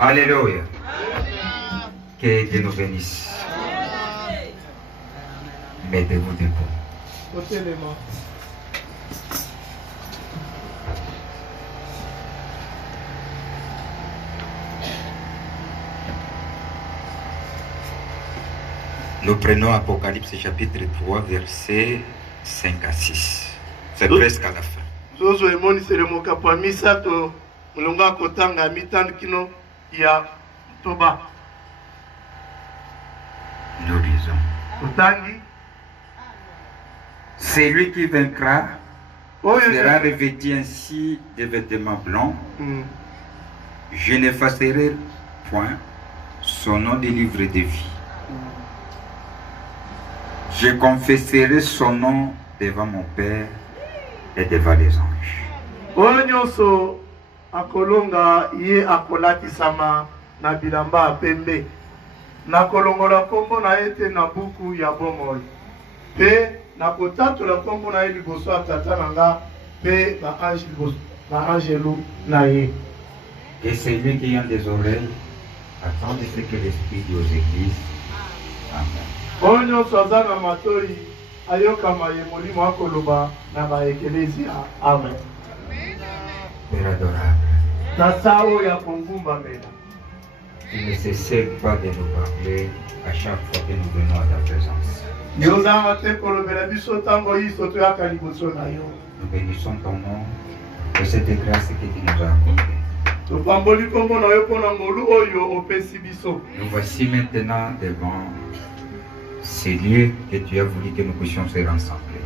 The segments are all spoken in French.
Alléluia. Que Dieu nous bénisse. Mettez-vous debout. Nous prenons Apocalypse chapitre 3, versets 5 à 6. C'est presque à la fin. Nous lisons. Celui qui vaincra sera revêtu ainsi de vêtements blancs. Je n'effacerai point son nom des livres de vie. Je confesserai son nom devant mon Père et devant les anges. Onyoso akolonga ye akolatisama na bilamba pembe. Na kolongola kombo na ete na buku ya bomoi. Pe na kotatola kombo na ye liboso atata nanga pe ba ange liboso ba angelu na ye. Et celui qui a des oreilles attende ce que l'Esprit dit aux églises. Amen. Onyo sazana matori ayokama ye molimo akoloba na ba eklezia. Amen. Père adorable, Tasao ya kongumba mena. tu ne cesses pas de nous parler à chaque fois que nous venons à ta présence. Yoza te kolobela biso tango yiso to yaka liboso na yo. Nous bénissons ton nom pour cette grâce que tu nous as accordée. To pamboli kombo na yo pona ngolu oyo opesi biso. Nous voici maintenant devant ces lieux que tu as voulu que nous puissions se rassembler.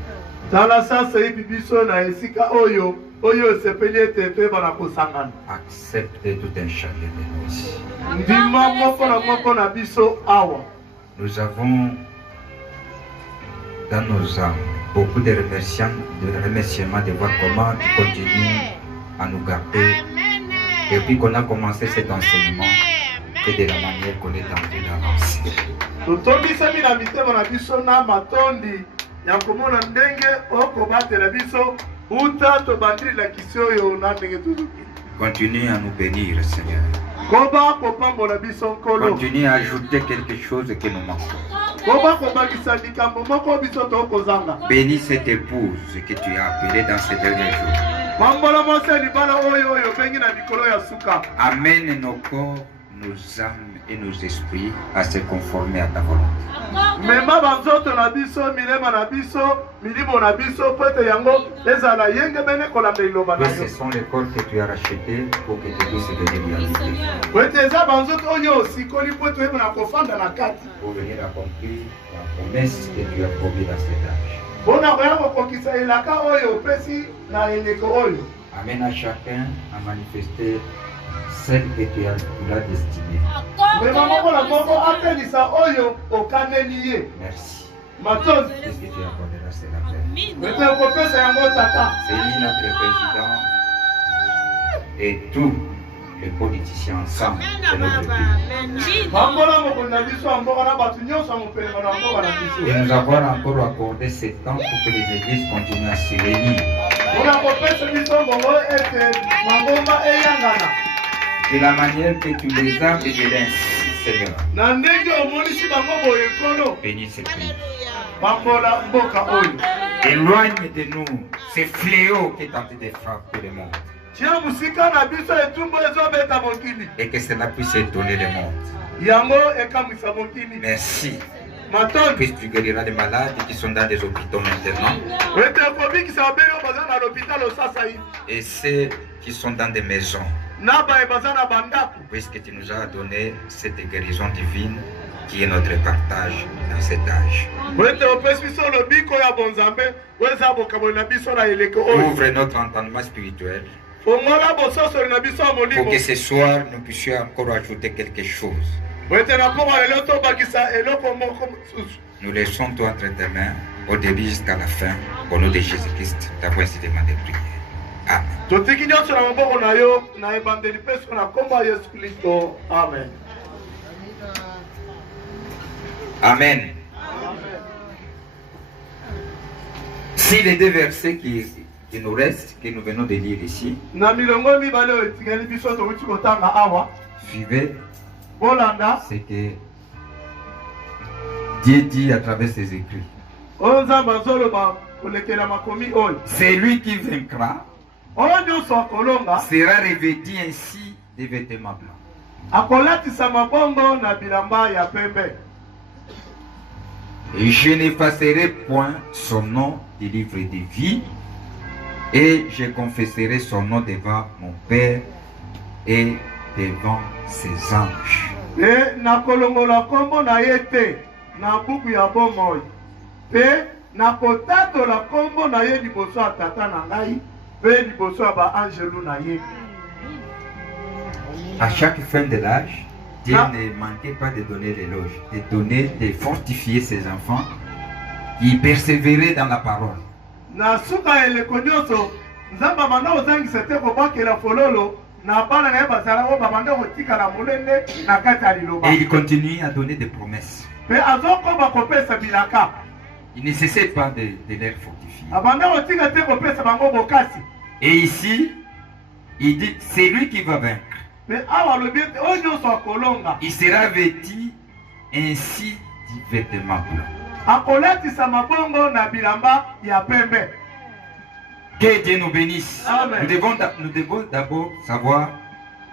Tala sasa hivi biso na esika oyo oyo sepeli ete pe bana kosangana. Accepte tout un chacun de nous ici. Ndima moko na biso awa. Nous avons dans nos âmes beaucoup de remerciements de voir comment tu continues à nous garder depuis qu'on a commencé cet enseignement et de la manière qu'on est en train d'avancer. Totobisa mina mitema na biso na matondi ya komona ndenge okobatela biso uta to bandiri la kisio yo na ndenge tuzuki. Continue à nous bénir, Seigneur. Koba kopambola biso nkolo. Continue à ajouter quelque chose que nous manquons. Koba kobakisa likambo moko biso to kozanga. Bénis cette épouse que tu as appelée dans ces derniers jours. Mambola mose libala oyo oyo bengi na mikolo ya suka. Amène nos corps, nos âmes et nos esprits à se conformer à ta volonté. Mema banzoto na biso, milema na biso, milimo na biso, pete yango, ezala yenge bene kolamba iloba na yo. Ce sont les corps que tu as rachetés pour que tu puisses devenir réalité. Pete eza banzoto oyo sikoli pete yebo na kofanda na kati. Pour venir accomplir la promesse que tu as promis dans cet âge. Bona koya kokokisa elaka oyo pesi na eleko oyo. Amène à chacun à manifester celle que tu as destinée. Merci. Qu'est-ce que tu accorderas cela, Père? C'est notre président et tous les politiciens ensemble de notre pays. Et nous avons encore accordé ce temps pour que les églises continuent à se réunir. De la manière que tu les as révélés ainsi, Seigneur. Bénis ces pays. Éloigne de nous ces fléaux qui tentent de frapper le monde. Et que cela puisse étonner le monde. Merci. Puisque tu guériras les malades qui sont dans des hôpitaux maintenant. Et ceux qui sont dans des maisons. Puisque tu nous as donné cette guérison divine qui est notre partage dans cet âge. Ouvre notre entendement spirituel pour que ce soir nous puissions encore ajouter quelque chose. Nous laissons toi entre tes mains au début jusqu'à la fin. Au nom de Jésus-Christ, t'avons ainsi demandé de prier. Amen. Amen. Si les deux versets qui nous restent, que nous venons de lire ici, Suivez bolanda ce que Dieu dit à travers ses écrits. oyo nzambe azoloba kolekela makomi oyo C'est lui qui vaincra oyo nyonso akolonga sera revêtu ainsi des vêtements blancs. akolatisa mabongo na bilamba ya pembe. Et je n'effacerai point son nom du livre de vie, et je confesserai son nom devant mon Père et devant ses anges. Pe nakolongola kombo na ye te na buku ya bomoi, pe nakotatola kombo na ye liboso ya tata na ngai pe liboso ya baangelu na ye. À chaque fin de l'âge, Dieu Ah. ne manquait pas de donner l'éloge, de fortifier ses enfants qui persévéraient dans la parole. Na suka eleko nyonso nzambe banda ozangisa te kobakela fololo na bana na ye bazala oyo babanda kotikala molende na kati ya liloba. Et il continue à donner des promesses. Pe azokoba kopesa bilaka Il ne cessait pas de les fortifier. abanda kotika te kopesa bango bokasi. Et ici, il dit, c'est lui qui va vaincre. Pe awa alobi ete oyo nyonso akolonga Il sera vêtu ainsi du vêtement blanc. akolatisa mabongo na bilamba ya pembe. Que Dieu nous bénisse. Amen. Nous devons d'abord savoir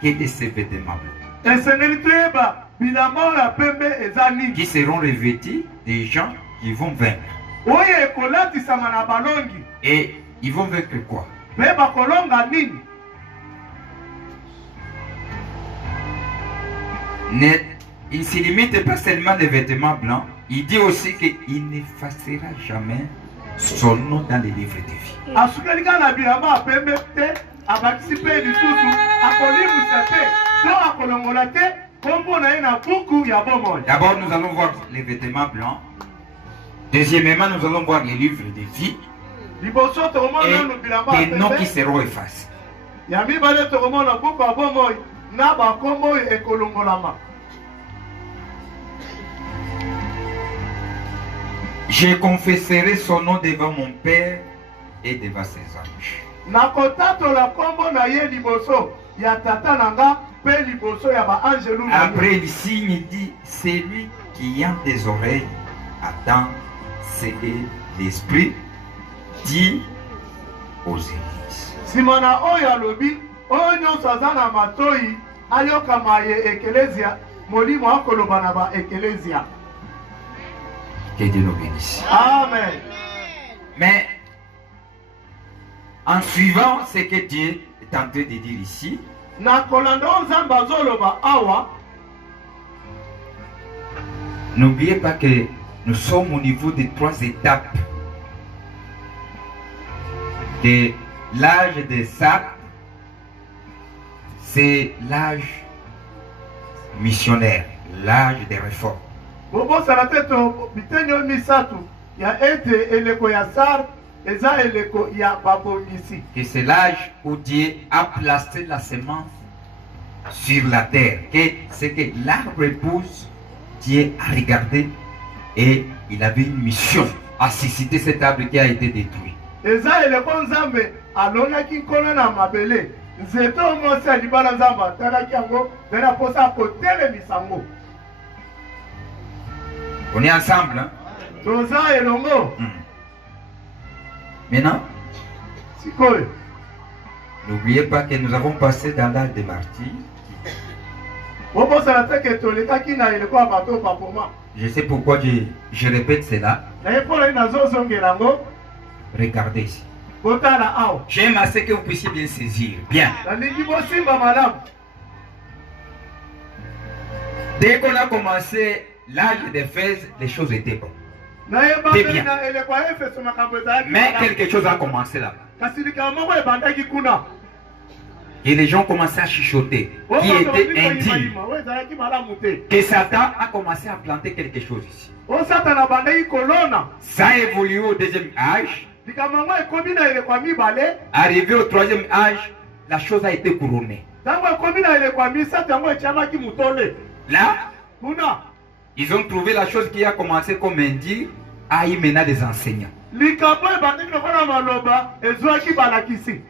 quel est ce vêtement blanc. Esengeli toyeba bilamba oyo ya pembe eza nini Qui seront revêtus des gens qui vont vaincre. oyo ekolatisama na balongi. Et ils vont vaincre quoi? Pe bakolonga nini? Il ne se limite pas seulement les vêtements blancs, il dit aussi qu'il n'effacera jamais son nom dans les livres de vie. Asukeli kaka na bilamba ya pembe te abakisi mpe lisusu akolimwisa te to akolongola te kombo na ye na buku ya bomoi. D'abord, nous allons voir les vêtements blancs. Deuxièmement, nous allons voir les livres de vie Liboso tokomona nanu bilamba et ya des noms qui pembe. seront effacés. Ya mibale tokomona buku ya bomoi na bakombo oyo ekolongolama. Je confesserai son nom devant mon Père et devant ses anges. Nakotatola kombo na ye liboso ya tata na nga pe liboso ya baangelu na ye. Après, il signe, il dit, c'est lui qui a des oreilles, attend ce que l'Esprit dit aux églises. Nsima na oyo alobi oyo nyonso aza na matoi ayokama ye ekelezia molimo akoloba na baekelezia. Que Dieu nous bénisse. Amen. Mais en suivant ce que Dieu est en train de dire ici, Na kolanda oyo nzambe azoloba awa n'oubliez pas que nous sommes au niveau des 3 étapes de l'âge des sables. C'est l'âge missionnaire, l'âge des réformes. bobosana te to biteni oyo misato ya ete eleko ya sar eza eleko ya babongisi. Que c'est l'âge où Dieu a placé la semence sur la terre. Que c'est que l'arbre pousse, Dieu a regardé et il avait une mission à susciter cet arbre qui a été détruit. Eza eleko nzambe alonaki nkolo na mabele nzete omosi ya libala nzambe atalaki yango mpe na mposa akotelemisa yango. On est ensemble, hein? Toza elongo Maintenant, sikoyo n'oubliez pas que nous avons passé dans l'âge des martyrs. bobosana te ke tolekaki na eleko ya bato bakoma. Je sais pourquoi je répète cela. naye mpo nai nazozongela yango. Regardez ici. Botala awa J'aime à ce que vous puissiez bien saisir. Bien. nalingi bosimba malamu. Dès qu'on a commencé l'âge d'Éphèse, les choses étaient bonnes. nayeba C'est mpe bien. na eleko ya efeso makambo ezalaki Mais malamu. quelque chose a commencé là-bas. kasi likambo moko ebandaki kuna. Et les gens commençaient à chuchoter, qui était indigne. oyo ezalaki malamu te. Que Satan a commencé à planter quelque chose ici. oyo satana abandaki kolona. Ça a évolué au 2e âge. likambo yango ekomi na eleko ya mibale. Arrivé au 3e âge, la chose a été couronnée. ntango ekomi na eleko ya misato yango etiamaki mutole. Là, kuna ils ont trouvé la chose qui a commencé comme indigne à y mener des enseignants. likambo ebandaki lokola maloba ezwaki balakisi.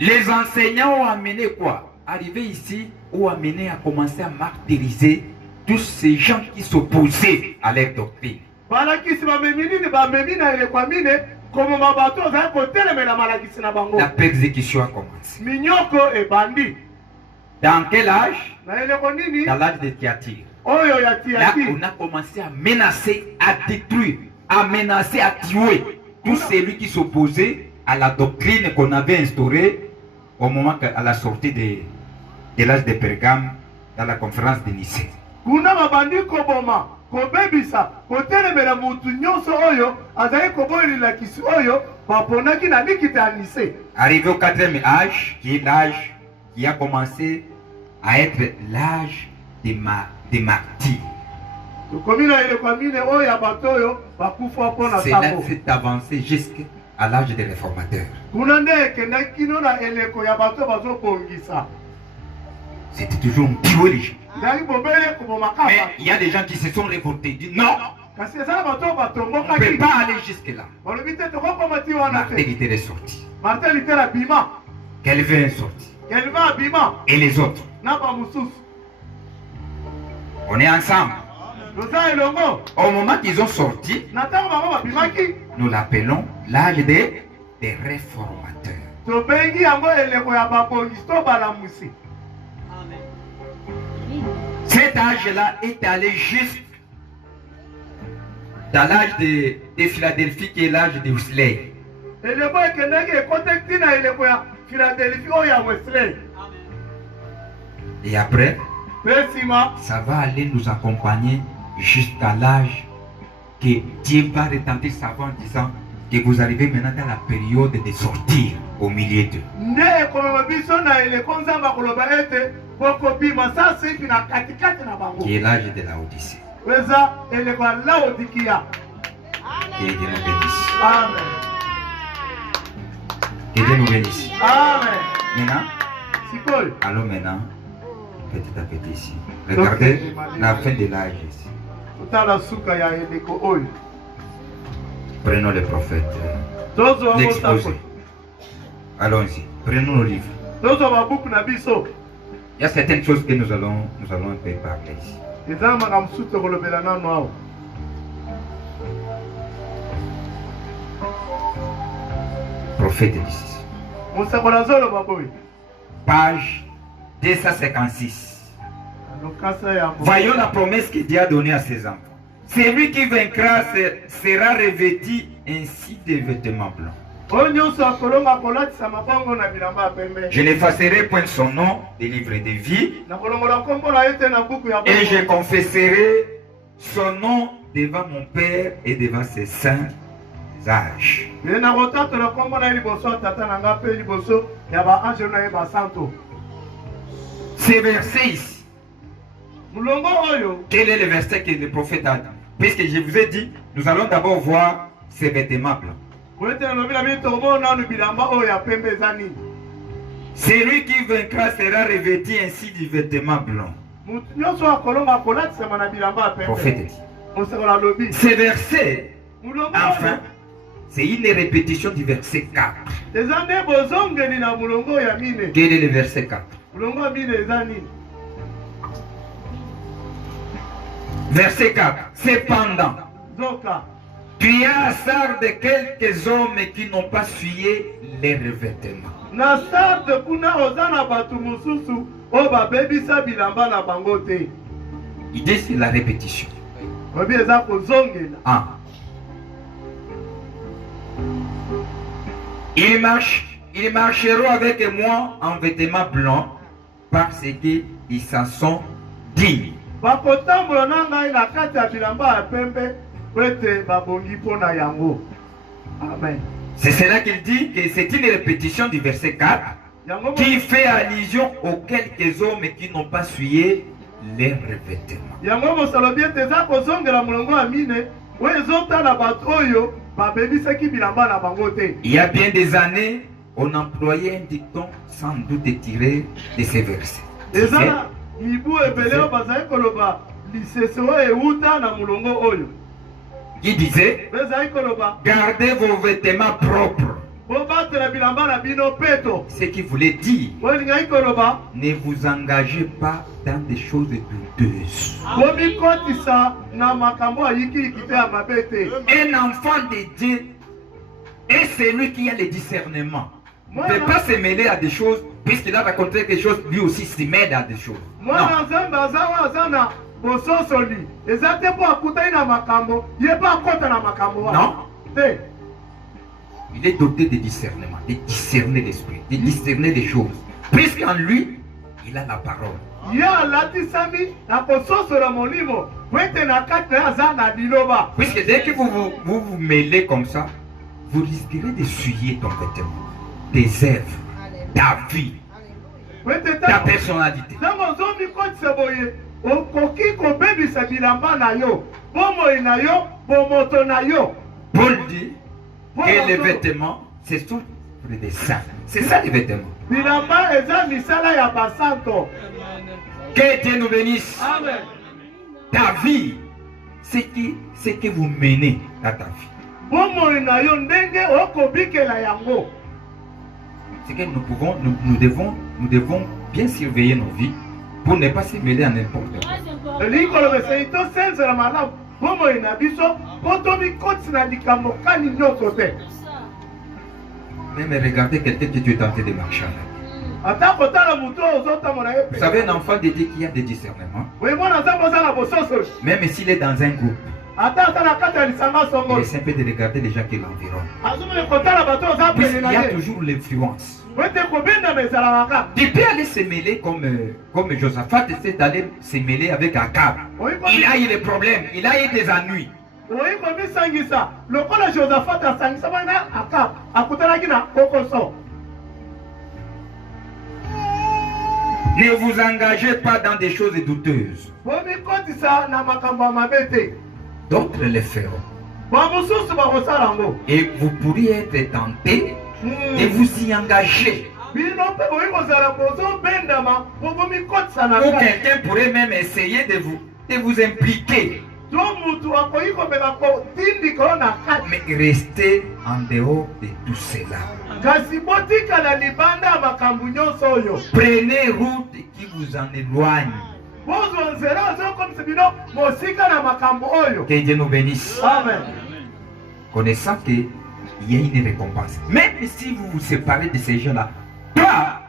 Les enseignants ont amené quoi? Arrivé ici, ont amené à commencer à martyriser tous ces gens qui s'opposaient à leur doctrine. La persécution a commencé. Dans quel âge? Dans l'âge de Thyatire. Là, on a commencé à menacer, à détruire, à menacer, à tuer tous celui qui s'opposait à la doctrine qu'on avait instaurée au moment à la sortie de l'âge de Pergame dans la conférence de Nicée. Arrivé au 4e âge, qui est l'âge qui a commencé à être l'âge des martyrs. C'est là s'est avancé jusqu'à l'âge des réformateurs. C'était toujours tuer les gens. Mais il y a des gens qui se sont révoltés. Ils disent non, on ne peut pas aller jusque-là. Martin était sorti. Calvin est sorti. Et les autres. On est ensemble. Au moment qu'ils ont sorti, nous l'appelons l'âge des réformateurs. Cet âge-là est allé juste dans l'âge de Philadelphie, qui est l'âge de Wesley. Et après, ça va aller nous accompagner jusqu'à l'âge que Dieu va retentir sa voix en disant que vous arrivez maintenant dans la période de sortir au milieu d'eux. Qui est l'âge de la Odyssée. Que Dieu nous bénisse. Amen. Que Dieu nous bénisse. Amen. Maintenant, allons maintenant, petit à petit ici. Regardez la fin de l'âge ici. Prenons le prophète. L'exposé. Allons-y. Prenons le livre. Il y a certaines choses que nous allons un peu parler ici. Prophète d'ici. Page 256. Voyons la promesse que Dieu a donnée à ses enfants. Celui qui vaincra sera revêtu ainsi de vêtements blancs. Je n'effacerai point son nom des livres de vie, et je confesserai son nom devant mon Père et devant ses saints âges. Ces versets ici, quel est le verset que le prophète a dit? Puisque je vous ai dit, nous allons d'abord voir ces vêtements blancs. Celui qui vaincra sera revêtu ainsi du vêtement blanc. Prophète dit. Ce verset, enfin, c'est une répétition du verset 4. Quel est le verset 4? Verset 4. Cependant, tu as assar de quelques hommes qui n'ont pas fuyé les revêtements. Il dit c'est la répétition. Ah. Ils marcheront avec moi en vêtements blancs parce qu'ils s'en sont dignes. Amen. C'est cela qu'il dit que c'est une répétition du verset 4 qui fait allusion aux quelques hommes qui n'ont pas essuyé les revêtements. Il y a bien des années, on employait un dicton sans doute tiré de ces versets. Qui disait, gardez vos vêtements propres Ce qui voulait dire, ne vous engagez pas dans des choses douteuses. Un enfant de Dieu est celui qui a le discernement. Il ne peut pas se mêler à des choses, puisqu'il a raconté quelque chose, lui aussi se mêle à des choses. Non. Non. Il est doté de discernement, de discerner l'esprit, de discerner les choses. Puisqu'en lui, il a la parole. Puisque dès que vous mêlez comme ça, vous risquerez d'essuyer ton vêtement, tes œuvres, ta vie, ta personnalité. Paul dit que les vêtements, c'est tout des saints. C'est ça les vêtements. Que Dieu nous bénisse. Amen. Ta vie, c'est que vous menez dans ta vie. C'est que nous devons bien surveiller nos vies pour ne pas se mêler à n'importe quoi. Même regarder quelqu'un que tu es tenté de marcher avec. Vous savez, un enfant de Dieu qui a des discernements, même s'il est dans un groupe, il est simple de regarder les gens qui l'environnent. Il y a toujours l'influence. Tu peux aller se mêler comme Josaphat essaie d'aller se mêler avec Akab. Il a eu des problèmes, il a eu des ennuis. Ne vous engagez pas dans des choses douteuses. D'autres le feront. Et vous pourriez être tenté de vous y engager. Ou quelqu'un pourrait même essayer de vous impliquer. Mais restez en dehors de tout cela. Prenez route qui vous en éloigne. Que Dieu nous bénisse. Amen. Connaissant qu'il y a une récompense. Même si vous vous séparez de ces gens-là, toi,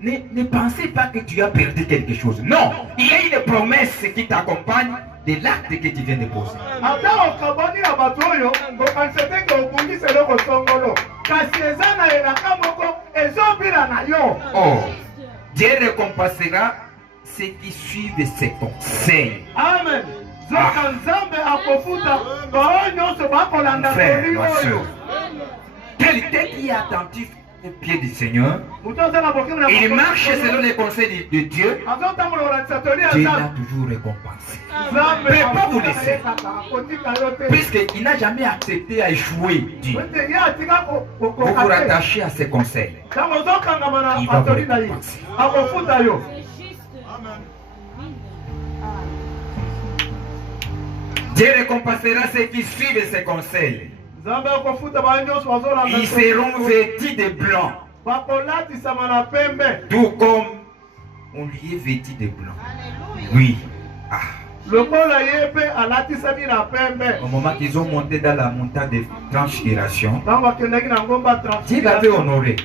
ne pensez pas que tu as perdu quelque chose. Non, il y a une promesse qui t'accompagne de l'acte que tu viens de poser. Oh, Dieu récompensera ceux qui suivent ses conseils. Amen. Frère, ma soeur, quelqu'un qui est attentif au pied du Seigneur, il marche selon les conseils de Dieu. Dieu l'a toujours récompensé. Ne peut pas vous laisser, puisqu'il n'a jamais accepté à échouer. Dieu. Vous vous rattachez à ses conseils. Il va vous récompenser. Dieu récompensera ceux qui suivent ses conseils. Ils seront vêtus de blanc. Tout comme on lui est vêtu de blanc. Oui. Ah. Au moment qu'ils ont monté dans la montagne de transfiguration, Dieu l'avait honoré.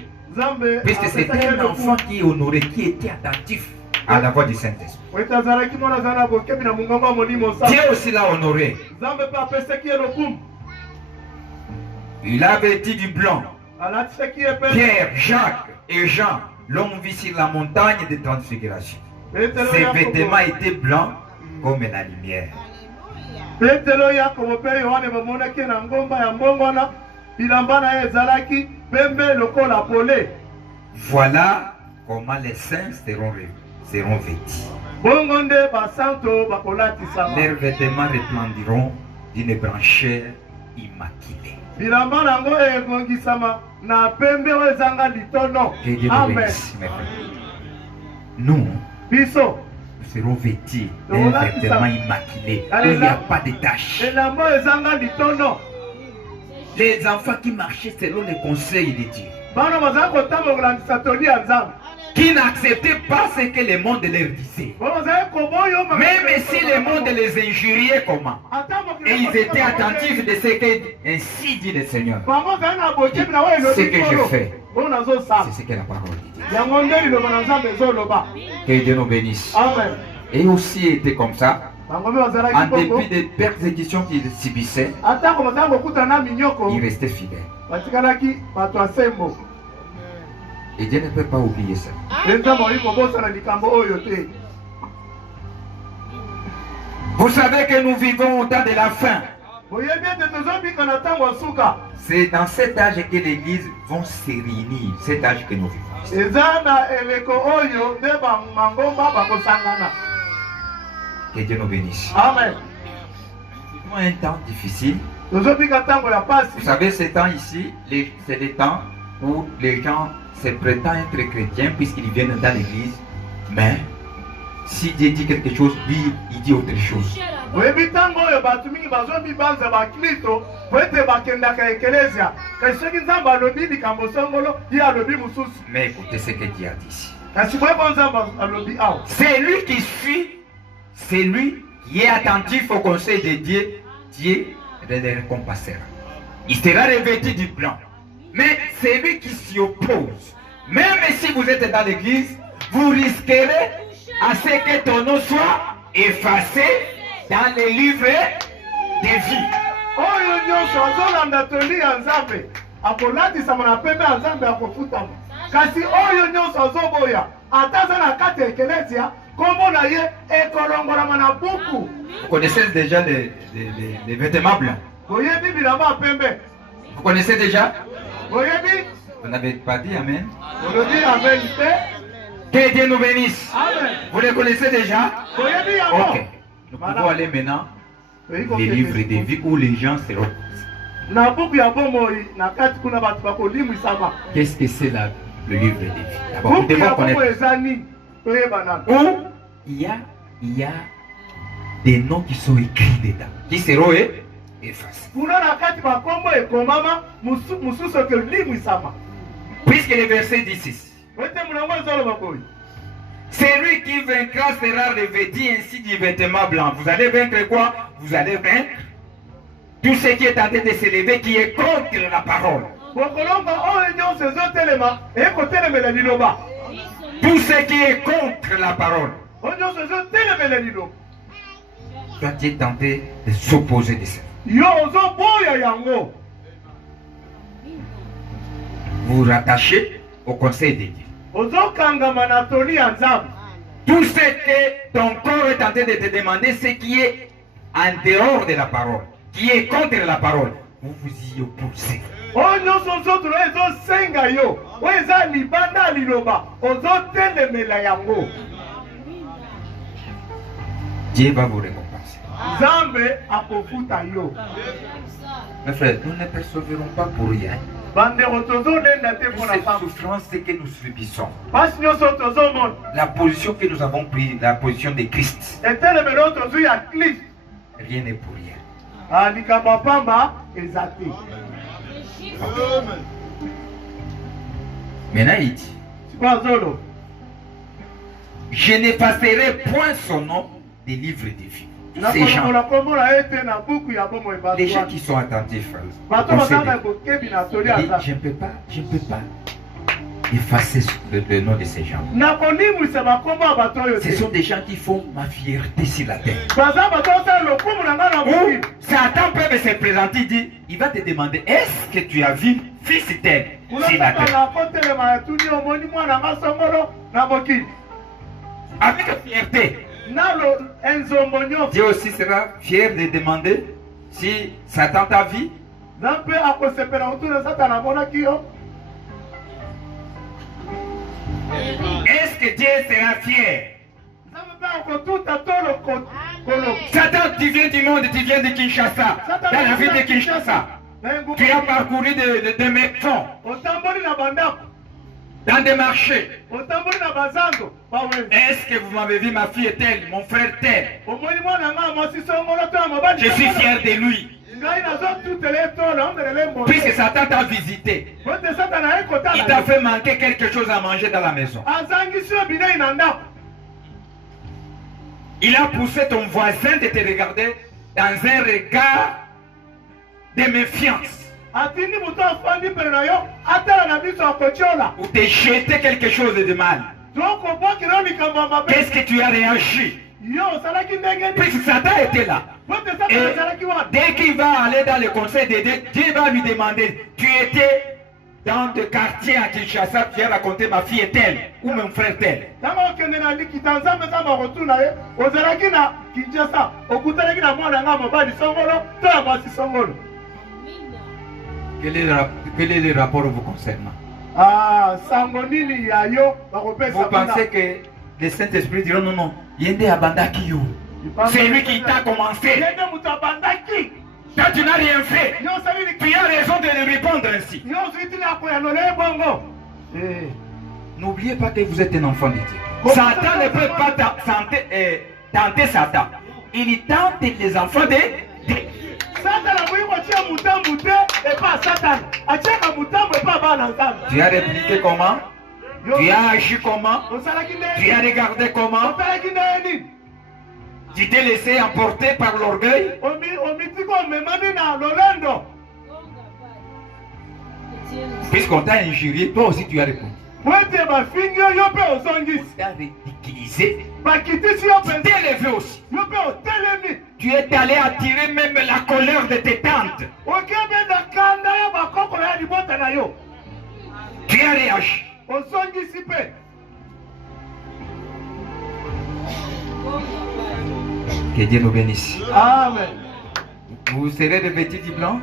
Puisque c'était un enfant qui est honoré, qui était attentif à la voix du Saint-Esprit. Dieu aussi l'a honoré. Il a vêtu du blanc. Pierre, Jacques et Jean l'ont vu sur la montagne de transfiguration. Ses vêtements étaient blancs comme la lumière. Voilà comment les saints seront vêtus. Leurs vêtements resplendiront d'une blancheur immaculée. Que Dieu nous bénisse, mes frères. Nous serons vêtus d'un vêtement immaculé. Il n'y a pas de tache. Les enfants qui marchaient selon les conseils de Dieu. Qui n'acceptaient pas ce que le monde leur disait. Même si le monde les injuriait comment. Et ils étaient attentifs de ce que ainsi dit le Seigneur. Ce que je fais, c'est ce que la parole dit. Que Dieu nous bénisse. Et aussi était comme ça. En dépit des persécutions qu'ils subissaient, ils restaient fidèles. Et Dieu ne peut pas oublier ça. Vous savez que nous vivons au temps de la fin. C'est dans cet âge que l'Église va se réunir. Cet âge que nous vivons. Que Dieu nous bénisse. Amen. C'est un temps difficile. Vous savez, ces temps ici, c'est des temps où les gens se prétendent être chrétiens puisqu'ils viennent dans l'église. Mais si Dieu dit quelque chose, lui, il dit autre chose. Mais écoutez ce que Dieu a dit ici. C'est lui qui suit. C'est lui qui est attentif au conseil de Dieu. Dieu le récompensera. Il sera revêtu du blanc. Mais c'est lui qui s'y oppose. Même si vous êtes dans l'église, vous risquerez à ce que ton nom soit effacé dans les livres de vie. Vous connaissez déjà les vêtements blancs. Vous connaissez déjà? Vous n'avez pas dit Amen? Que Dieu nous bénisse. Vous les connaissez déjà? Ok. Nous pouvons aller maintenant les livres de vie où les gens se reposent. Qu'est-ce que c'est là, le livre de vie? D'abord, vous devez connaître. Où il y a des noms qui sont écrits dedans, qui seront effacés. Puisque le verset dit ceci. Celui qui vaincra sera revêtu ainsi du vêtement blanc. Vous allez vaincre quoi? Vous allez vaincre tout ce qui est en train de s'élever, qui est contre la parole. Tout ce qui est contre la parole. Toi, tu es tenté de s'opposer de ça. Vous vous rattachez au conseil de Dieu. Tout ce que ton corps est en train de te demander, ce qui est en dehors de la parole, qui est contre la parole, vous vous y opposez. Dieu va vous récompenser. Mes frères, nous ne persévérons pas pour rien. Cette souffrance que nous subissons, la position que nous avons prise, la position de Christ, rien n'est pour rien. Maintenant il dit, je n'effacerai point son nom des livres de vie. Ces gens, les gens qui sont attentifs au conseil de Dieu, je ne peux pas effacer le nom de ces gens. Ce sont des gens qui font ma fierté sur la terre. Satan peut se présenter, il dit, il va te demander, est-ce que tu as vu fils tel sur la terre? Avec fierté. Dieu aussi sera fier de demander si Satan t'a vu. Est-ce que Dieu sera fier? Satan, tu viens du monde, tu viens de Kinshasa. Dans la ville de Kinshasa, tu as parcouru de maisons, dans des marchés. Est-ce que vous m'avez vu, ma fille est telle, mon frère tel? Je suis fier de lui. Puisque Satan t'a visité, il t'a fait manquer quelque chose à manger dans la maison. Il a poussé ton voisin de te regarder dans un regard de méfiance. Ou te jeter quelque chose de mal. Qu'est-ce que tu as réagi? Puisque Satan était là. Et dès qu'il va aller dans le conseil de Dieu, Dieu va lui demander, tu étais dans le quartier à Kinshasa, tu as raconté ma fille est telle ou mon frère tel. Quel est le rapport vous concernant? Vous pensez que le Saint-Esprit dira non, non, Yende Abandaki. C'est lui qui t'a commencé. Quand tu n'as rien fait, tu as raison de lui répondre ainsi. N'oubliez pas que vous êtes un enfant de Dieu. Satan ne peut pas tenter Satan. Il tente les enfants de Dieu. Tu as répliqué comment? Tu as agi comment? Tu as regardé comment? Tu t'es laissé emporter par l'orgueil? Puisqu'on t'a injurié, toi aussi tu as répondu. Tu as ridiculisé. Tu t'es élevé aussi. Tu es allé attirer même la colère de tes tantes. Tu as réagi. Que Dieu nous bénisse. Amen. Vous serez revêtis du blanc?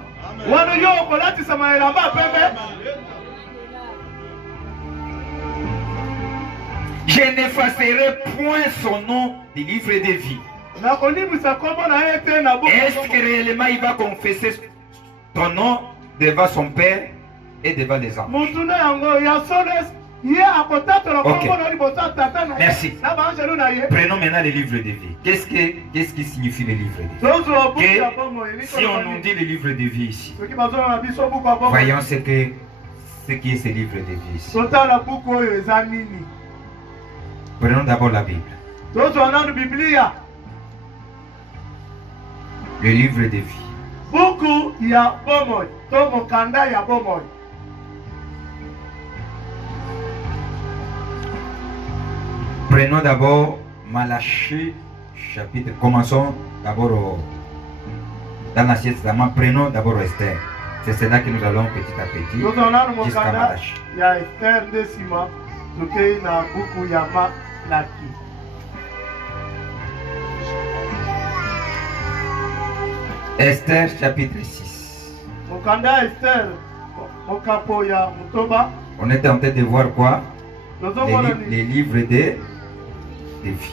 Je n'effacerai point son nom du livre de vie. Est-ce que réellement il va confesser ton nom devant son père et devant les anges? Ok. Merci. Prenons maintenant le livre de vie. Qu'est-ce qui signifie le livre de vie? Si on nous dit le livre de vie ici, voyons ce qui est ce livre de vie ici. Prenons d'abord la Bible. Le livre de vie. Prenons d'abord Malachie chapitre. Commençons d'abord dans l'Ancien Testament. Prenons d'abord Esther. C'est cela que nous allons petit à petit jusqu'à Malachie. Esther chapitre 6. On était en train de voir quoi? Les livres de vie.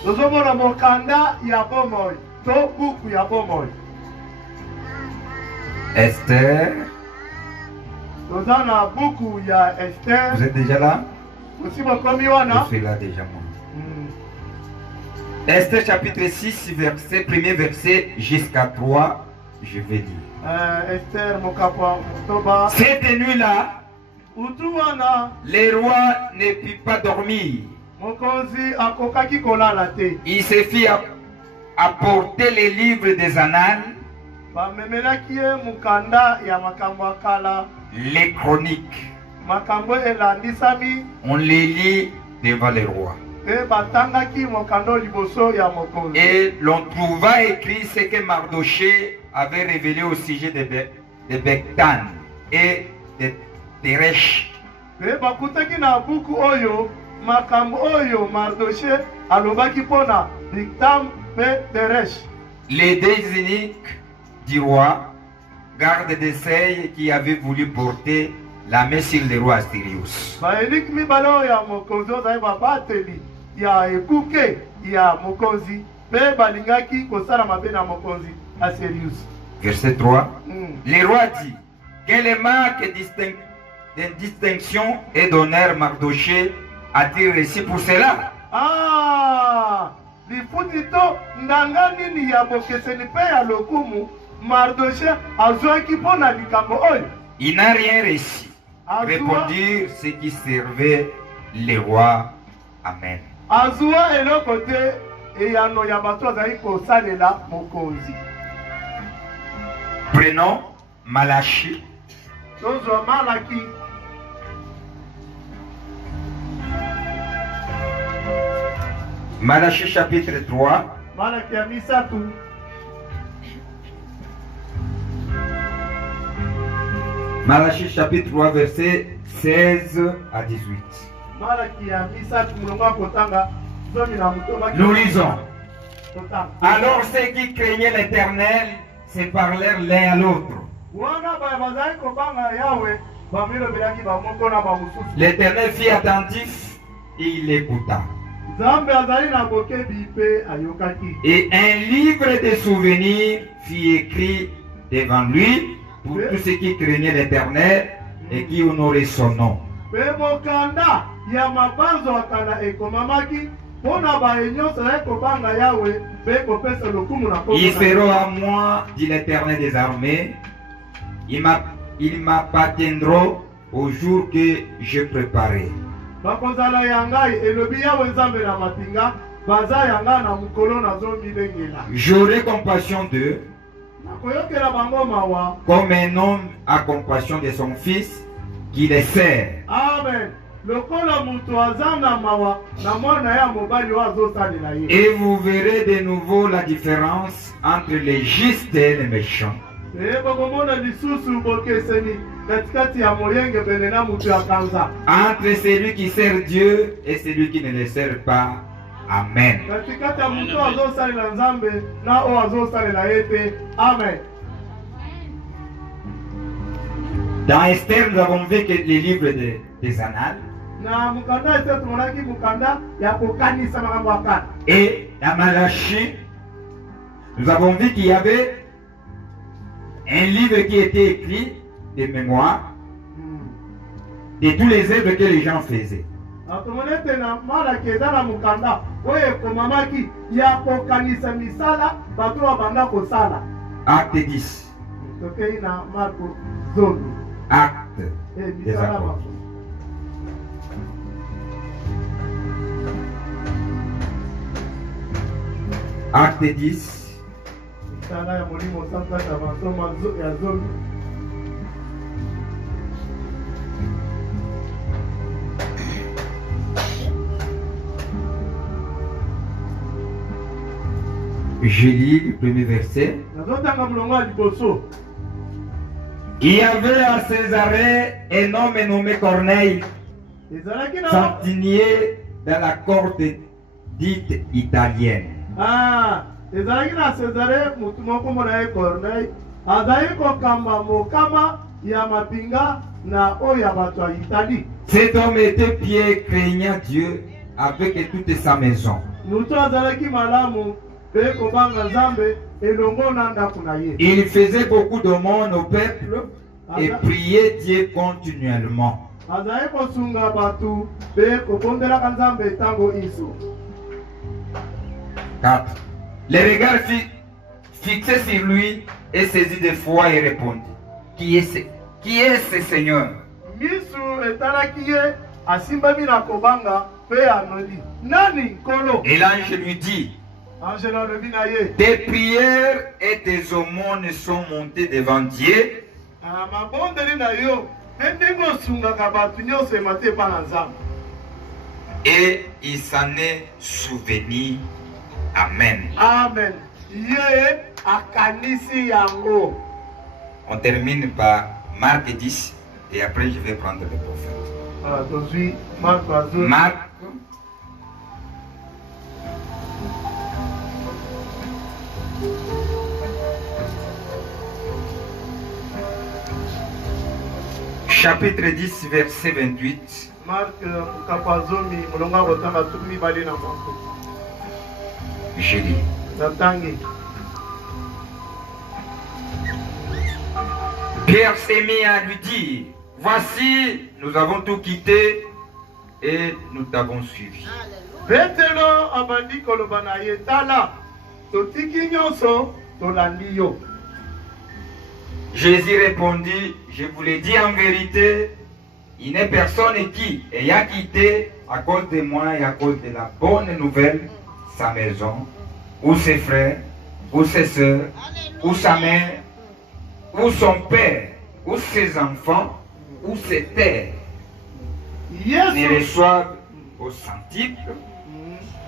Esther. Vous êtes déjà là? Je suis là déjà moi. Esther chapitre 6, premier verset jusqu'à 3, je vais lire. Cette nuit-là, les rois ne purent pas dormir. Il se fit apporter les livres des annales, les chroniques. On les lit devant les rois. Et l'on trouva écrit ce que Mardoché avait révélé au sujet de Bectan et de Teresh. Les deux eunuques du roi, garde des seuils, qui avaient voulu porter la main sur le roi Astérius. Verset 3. Le roi dit: quelle marque de distinction et d'honneur Mardoché a-t-il reçu pour cela? Mardoché azwaki mpona likambo oyo. Il n'a rien reçu. Répondirent ceux qui servaient le roi. Amen. Azwa eloko te eyano ya bato azali kosalela mokonzi. Prenons Malachie. Tozwa Malaki. Malachie chapitre 3. Malaki ya misatu. Malachie chapitre 3 verset 16 à 18. Malaki ya misatu mulongo akotanga zomi na mutoba. Nous lisons. Alors ceux qui craignaient l'Éternel se parlèrent l'un à l'autre. L'Éternel fit attentif et il écouta. Et un livre de souvenirs fut écrit devant lui pour tous ceux qui craignaient l'Éternel et qui honoraient son nom. Ils feront à moi, dit l'Éternel des armées, ils m'appartiendront au jour que je préparais. J'aurai compassion d'eux, comme un homme a compassion de son fils qui les sert. Amen. Et vous verrez de nouveau la différence entre les justes et les méchants. Entre celui qui sert Dieu et celui qui ne le sert pas. Amen. Dans Esther, nous avons vu que les livres des Annales. Et dans Malachie, nous avons vu qu'il y avait un livre qui était écrit des mémoires de tous les œuvres que les gens faisaient. Acte 10. Acte des apôtres. Acte 10. Je lis le premier verset. Il y avait à Césarée un homme nommé Corneille, centenier dans la cour dite italienne. Cet homme était pieux, craignant Dieu avec toute sa maison. Il faisait beaucoup d'aumônes au peuple et priait Dieu continuellement. 4. Les regards fixés sur lui et saisi de foi et répondit: Qui est ce Seigneur? Et l'ange lui dit: tes prières et tes aumônes sont montées devant Dieu. Et il s'en est souvenu. Amen. Amen. On termine par Marc 10 et après je vais prendre le prophète. Marc. Chapitre 10, verset 28. Je lis. Pierre s'est mis à lui dire: voici, nous avons tout quitté et nous t'avons suivi. Jésus répondit, je vous l'ai dit en vérité, il n'est personne qui, ayant quitté à cause de moi et à cause de la bonne nouvelle, sa maison, ou ses frères, ou ses soeurs, ou sa mère, ou son père, ou ses enfants, ou ses terres, ne reçoivent au centuple,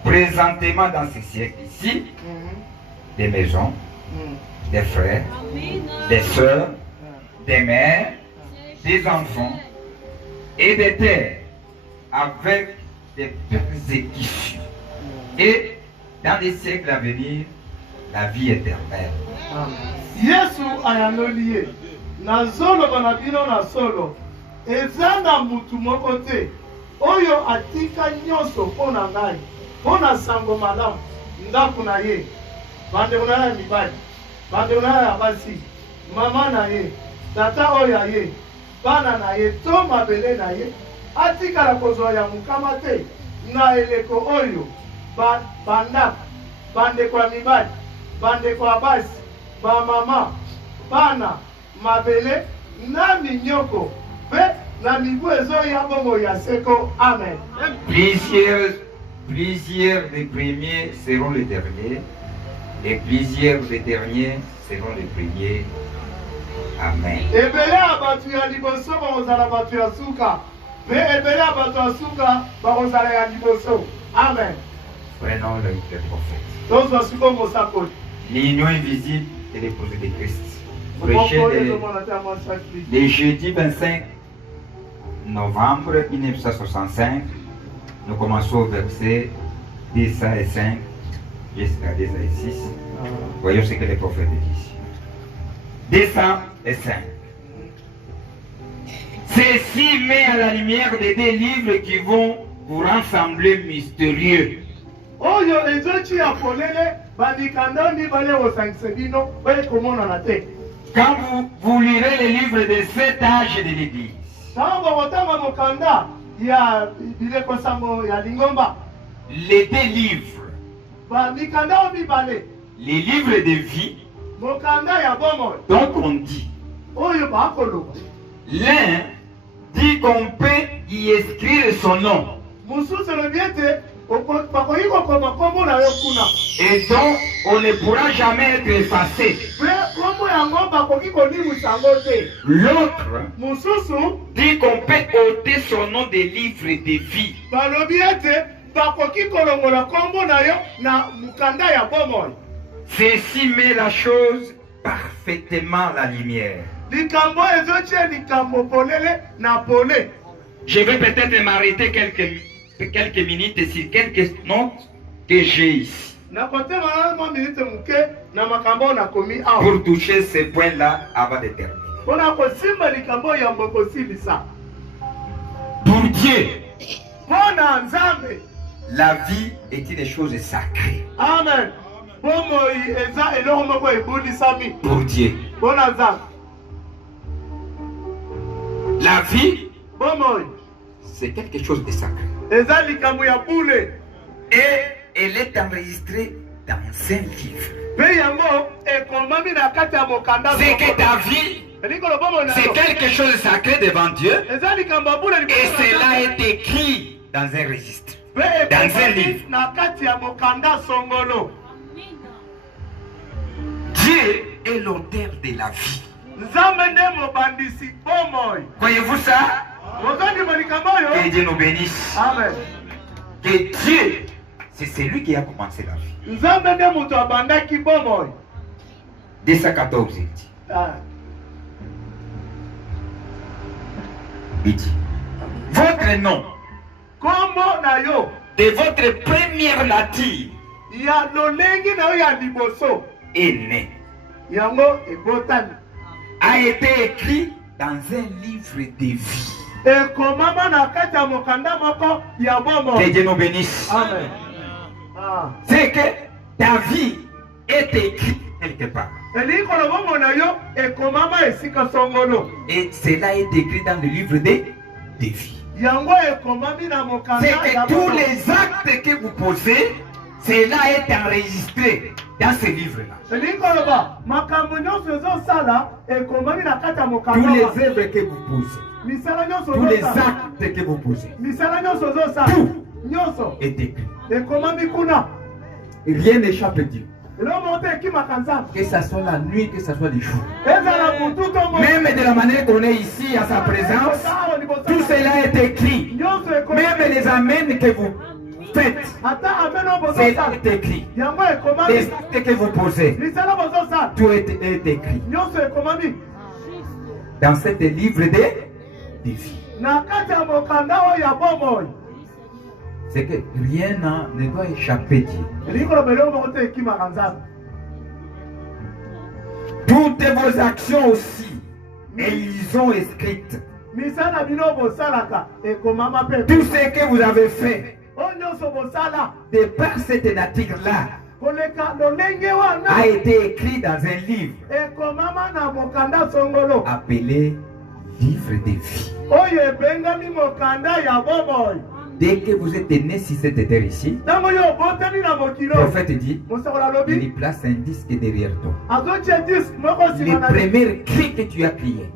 présentement dans ce siècle-ci, des maisons, des frères, des sœurs, des mères, des enfants et des terres avec des persécutions. Et dans les siècles à venir, la vie éternelle. Yesu ayanolie na zolo bana bino na solo ezana mutu moko te oyo atika nyonso mpona ngai mpona sango malamu ndako na ye bandeko na ye ya mibali bandeko na ye ya basi mama na ye tata oyo ya ye bana na ye to mabele na ye atikala kozwa ya mokama te na eleko oyo bandako bandeko ya mibali bandeko ya basi bamama bana mabele na minyoko pe na mibu ezoya bongo ya seko. Amen. Plusieurs des premiers seront les derniers et plusieurs des derniers seront les premiers. Amen. Ebele abatu ya liboso bakozala batu ya suka pe ebele abatu ya suka bakozala ya liboso. Amen. Prenons le prophète. Tozwa sikoyo mosakoli L'union invisible et l'épouse de Christ. Le jeudi 25 novembre 1965, nous commençons au verset 205 jusqu'à 206. Voyons ce que les prophètes disent. 205. Ceci met à la lumière des deux livres qui vont vous ressembler mystérieux. Oyo ezochi ya polele bandikanda mibale osangise bino baye komona na te. Quand vous lirez les livres de cet âge de l'Église, les deux livres, les livres de vie, donc on dit, l'un dit qu'on peut y inscrire son nom, et donc on ne pourra jamais être effacé. L'autre dit qu'on peut ôter son nom des livres de vie. Ceci met la chose parfaitement à la lumière. Je vais peut-être m'arrêter quelques minutes sur quelques notes que j'ai ici. Pour toucher ces points-là avant de terminer. Pour Dieu, la vie est une chose sacrée. Amen. Pour Dieu, la vie, c'est quelque chose de sacré. Et elle est enregistrée dans un livre. C'est que ta vie, c'est quelque chose de sacré devant Dieu. Et cela est écrit dans un registre, dans un livre. Dieu est l'auteur de la vie. Voyez-vous ça? Que Dieu nous bénisse. Amen. Que Dieu, c'est celui qui a commencé la vie. 214, il dit. Il dit, votre nom de votre première nature est né, a été écrit dans un livre de vie. Que Dieu nous bénisse. Amen. C'est que ta vie est écrite quelque part. Et cela est écrit dans le livre de vie. C'est que tous les actes que vous posez, cela est enregistré dans ce livre-là. Tous les œuvres que vous posez, tous les actes que vous posez, tout est écrit. Rien n'échappe à Dieu. Que ce soit la nuit, que ce soit le jour. Même de la manière qu'on est ici à sa présence, tout cela est écrit. Même les amens que vous faites, c'est écrit. Les actes que vous posez, tout est écrit. Dans ce livre de vie. C'est que rien ne doit échapper Dieu. Toutes vos actions aussi, elles sont écrites. Tout ce que vous avez fait, de par cette nature-là, a été écrit dans un livre appelé livre de vie. Dès que vous êtes né sur cette terre ici, le prophète dit, il place un disque derrière toi. Le premier cri que tu as crié,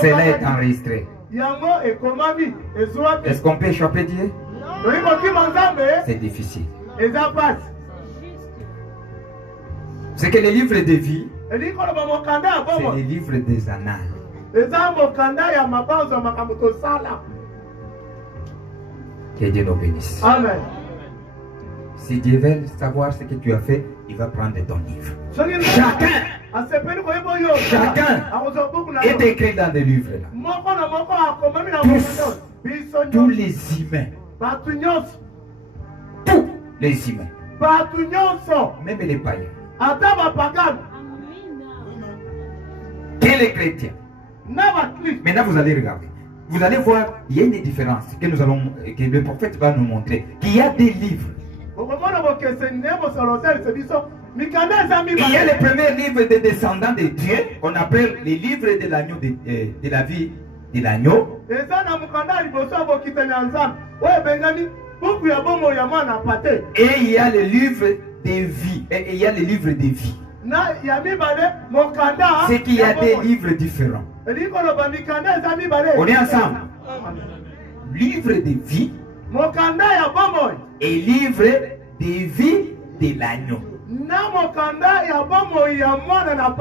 cela est enregistré. Est-ce qu'on peut échapper Dieu? C'est difficile. C'est que les livres de vie, c'est les livres des annales. Que Dieu nous bénisse. Amen. Si Dieu veut savoir ce que tu as fait, il va prendre ton livre. Chacun est écrit dans des livres là. Tous les humains. Tous les humains. Même les païens. Et les chrétiens. Maintenant vous allez regarder. Vous allez voir, il y a une différence que le prophète va nous montrer. Qu'il y a des livres. Il y a les premiers livres des descendants de Dieu, qu'on appelle les livres de l'agneau de la vie de l'agneau. Et il y a les livres de vie. Et il y a les livres de vie. C'est qu'il y a des livres différents. On est ensemble. Livre de vie et livre de vie de l'agneau.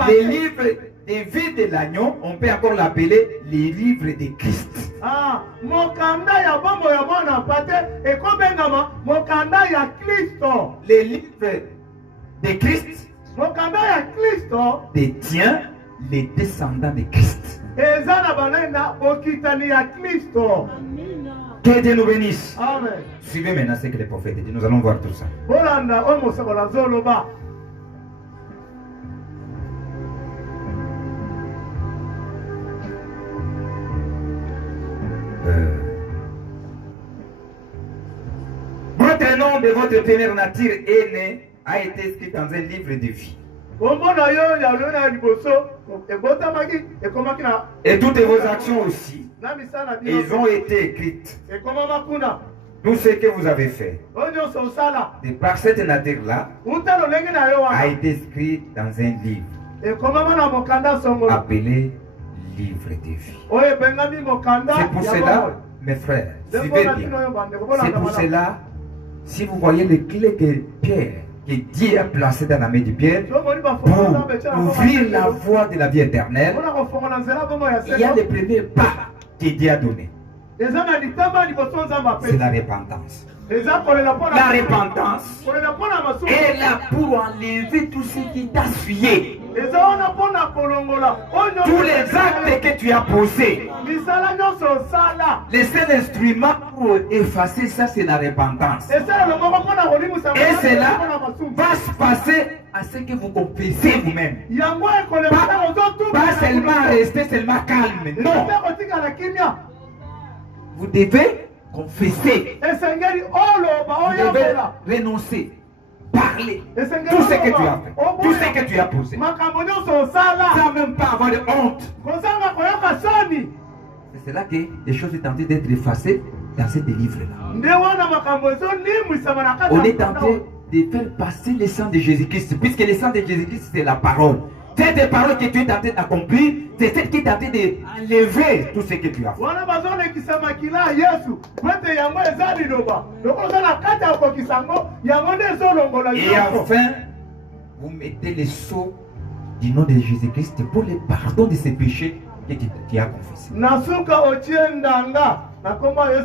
Les livres de vie de l'agneau, on peut encore l'appeler les livres de Christ. Les livres de Christ détient les descendants de Christ. Que Dieu nous bénisse. Amen. Suivez maintenant ce que les prophètes disent. Nous allons voir tout ça. Votre nom de votre première nature est né, a été écrit dans un livre de vie. Et toutes vos actions aussi, elles ont été écrites. Tout ce que vous avez fait, de par cette nature-là, a été écrit dans un livre appelé livre de vie. C'est pour cela, mes frères, suivez bien. C'est pour cela, si vous voyez les clés que Pierre, que Dieu a placées dans la main de Pierre, pour ouvrir la voie de la vie éternelle, il y a les premiers pas que Dieu a donnés. C'est la repentance. La repentance est là pour enlever tout ce qui t'a fuyé. Tous les actes que tu as posés. Le seul instrument pour effacer ça, c'est la repentance. Et cela va se passer à ce que vous confessez vous-même. Pas seulement rester seulement calme. Non. Vous devez confesser. Vous devez renoncer. Parler. Tout ce que tu as fait. Tout ce que tu as posé. Sans même pas avoir de honte. C'est là que les choses sont en train d'être effacées dans ce livre-là. On est en train de faire passer le sang de Jésus-Christ, puisque le sang de Jésus-Christ, c'est la parole. C'est des paroles que tu es en train d'accomplir, c'est celle qui est en train d'enlever tout ce que tu as fait. Et enfin, vous mettez le sceau du nom de Jésus-Christ pour le pardon de ses péchés que tu as confessés. Le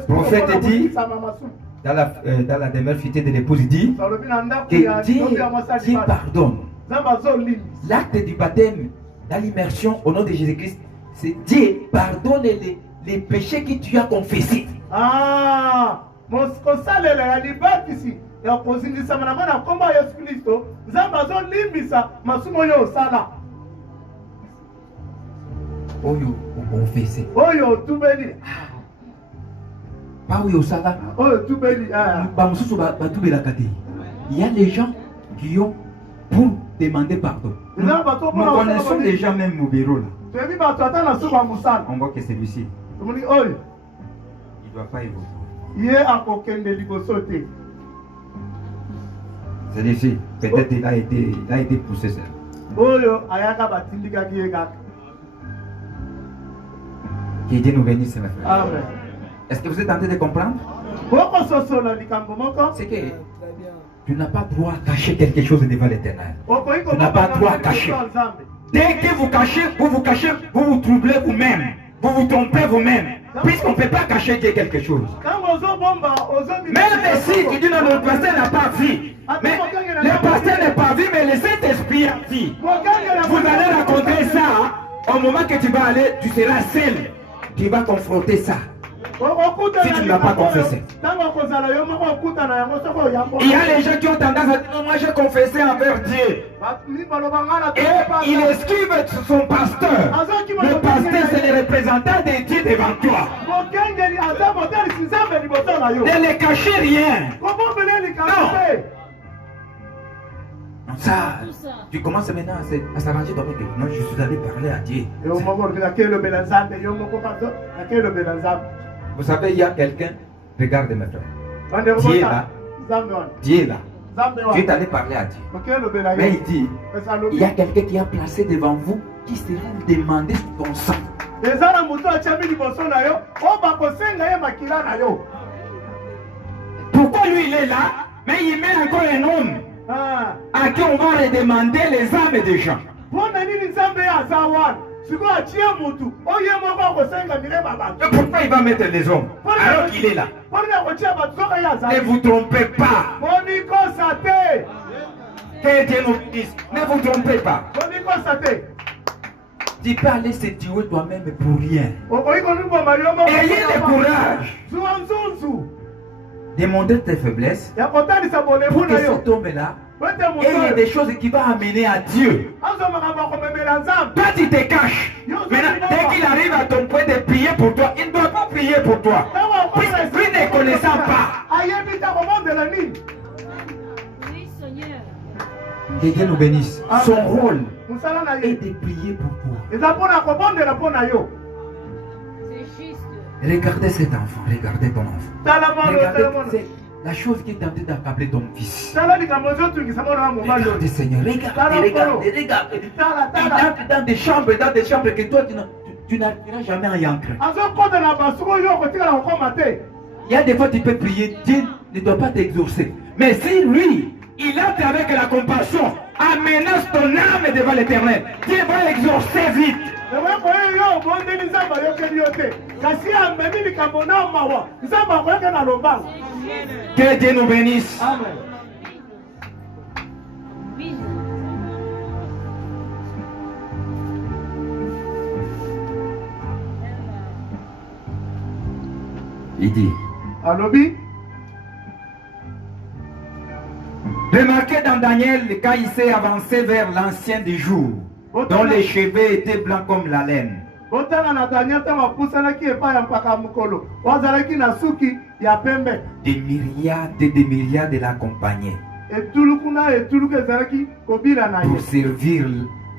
prophète dit, dans la demeure fidèle de l'épouse, il dit que Dieu pardonne. L'acte du baptême, dans l'immersion au nom de Jésus-Christ, c'est Dieu pardonne les péchés que tu as confessés. Ah, Oyo confessé. Oyo tubeli. Pas oyo sala. Oyo tubeli. Il y a des gens qui ont pour demander pardon. Nous connaissons déjà même mon bureau là. On voit que celui-ci, il ne doit pas évoluer. Celui-ci, peut-être il a été poussé seul. Que Dieu nous bénisse, mes frères. Amen. Est-ce que vous êtes en train de comprendre? C'est que tu n'as pas droit à cacher quelque chose devant l'Éternel. Tu n'as pas droit à cacher. Dès que vous cachez, vous vous troublez vous-même. Vous vous trompez vous-même. Puisqu'on ne peut pas cacher quelque chose. Même si tu dis non, le pasteur n'a pas vu. Mais le pasteur n'a pas vu, mais le Saint-Esprit a vu. Vous allez raconter ça. Au moment que tu vas aller, tu seras seul. Tu vas confronter ça. Si tu ne l'as pas confessé. Il y a les gens qui ont tendance à dire non, moi j'ai confessé envers Dieu. Et il esquive son pasteur. Le pasteur, c'est le représentant de Dieu devant toi. Ne les cachez rien. Non. Ça, tu commences maintenant à s'arranger avec eux. Non, je suis allé parler à Dieu. Vous savez, il y a quelqu'un, regardez maintenant. Dieu est là. Dieu est là. Tu es allé parler à Dieu. Mais il dit, il y a quelqu'un qui a placé devant vous qui sera demandé ton sang. Pourquoi lui il est là, mais il met encore un homme à qui on va redemander les âmes des gens. Pourquoi il va mettre les hommes alors qu'il est là? Ne vous trompez pas. Que Dieu nous bénisse. Ne vous trompez pas. Tu peux aller se tuer toi-même pour rien. Ayez le courage de montrer tes faiblesses pour que cet homme-là, et il y a des choses qui vont amener à Dieu. Toi, tu te caches. Maintenant, dès qu'il arrive à ton point de prier pour toi, il ne doit pas prier pour toi. Puisque lui ne connaissant pas. Que Dieu nous bénisse. Son rôle est de prier pour toi. Regardez cet enfant. Regardez ton enfant. Regardez la chose qui est en train d'accabler ton fils. Regardez, Seigneur. Regardez. Il entre dans des chambres que toi, tu n'arriveras jamais à y entrer. Il y a des fois tu peux prier, Dieu ne doit pas t'exaucer. Mais si lui, il entre avec la compassion, menace ton âme devant l'Éternel, Dieu va l'exaucer vite. Que Dieu nous bénisse. Amen. Il dit, Alobi. Remarquez dans Daniel quand il s'est avancé vers l'ancien des jours, dont les cheveux étaient blancs comme la laine. Des myriades de l'accompagnaient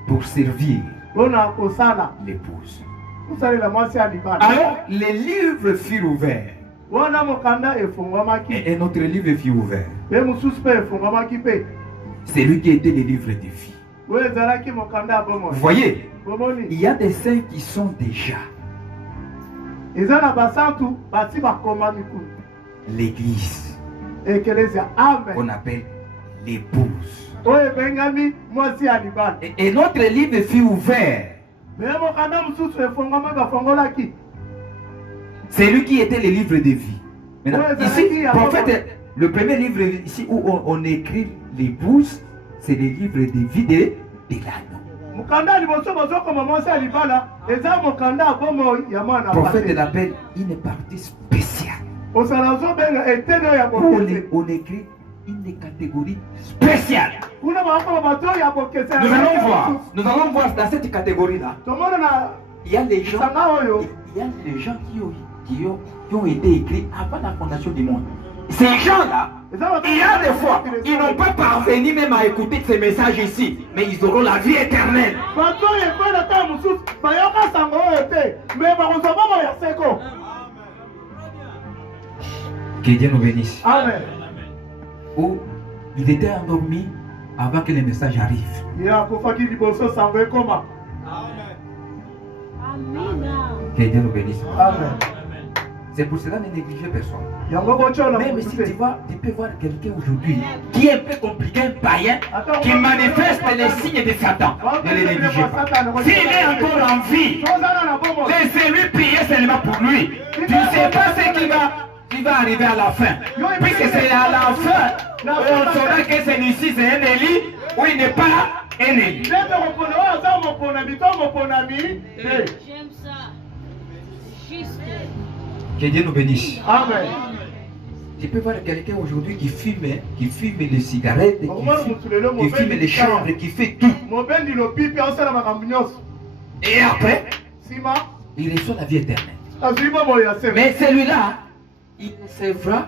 pour servir l'épouse. Alors les livres furent ouverts wana mokanda efungwamaki Et notre livre fut ouvert. pe mosusu mpe efungwamaki mpe C'est lui qui était le livre de vie. oyo ezalaki mokanda ya bomoi. Vous voyez, bomoni il y a des saints qui sont déjà eza na basantu basi bakoma mikulu l'église ekelezia amen qu'on appelle l'épouse. oyo ebengami mwasi ya libala Et notre livre fut ouvert. me mokanda mosusu efungwamaki bafongolaki C'est lui qui était le livre de vie. Maintenant, Ouais, ici, ça, en fait, le premier livre ici où on écrit l'épouse, c'est le livre de vie de l'agneau. mokanda ya liboso bazokoma mwasi ya libala eza mokanda ya bomoi ya mwana Le prophète pate l'appelle une partie spéciale. osala ozobenga etene oyo ya Où bokese on écrit une catégorie spéciale. kuna bakoma bato oyo ya bokese Nous allons voir dans cette catégorie-là. tomona na Il y a les gens, sanga oyo il y a les gens qui ont été écrits avant la fondation du monde. Ces gens-là, eza bato il y a des fois, ils n'ont pas parvenu même à écouter ces messages ici, mais ils auront la vie éternelle. bato oyo ekwela ta mosusu bayoka sango oyo te me bakozwa bongo ya seko. Que Dieu nous bénisse. Amen. Où il était endormi avant que le message arrive. ye akufaki liboso sango ekoma. Que Dieu nous bénisse. Amen. C'est pour cela ne négligez personne. yango botyola Même motu si te. tu peux voir quelqu'un aujourd'hui qui est un peu compliqué, un païen, qui manifeste les signes de Satan, ne le négligez pas. S'il est encore en vie, tozala na bomoi laissez-lui prier seulement pour lui. Tu ne sais pas ce qui va arriver à la fin. Puisque c'est à la fin, on saura que celui-ci c'est un Élie ou il n'est pas un Élie. nete mopona oyo aza moponami to moponami te. J'aime ça. Juste. Que Dieu nous bénisse. Amen. Tu peux voir quelqu'un aujourd'hui qui fume les cigarettes, okomona motu lelo qui fume les chambres, qui fait tout. mobendi lopipi aosala makambo nyonso Et après, nsima il reçoit la vie éternelle. azwi bomoi ya seko. Mais celui-là, il recevra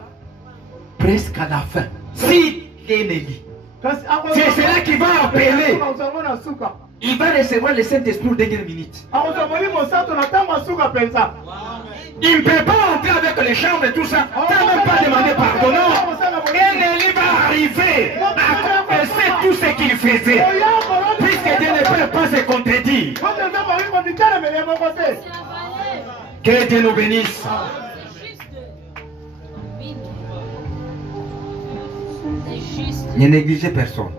presque à la fin. Si il est Élie, kasi c'est celui qui va appeler. akozango na suka Il va recevoir le Saint-Esprit aux dernières minutes. akozwa molimo mosantu na ntango ya suka mpenza. Il ne peut pas entrer avec les chambres et tout ça. Tu n'as même pas demandé pardon. Non. Un Élie va arriver à confesser tout ce qu'il faisait. Puisque Dieu ne peut pas se contredire. Kote eza molingo nditalemele moko te. Que Dieu nous bénisse. C'est juste. C'est juste. Ne négligez personne.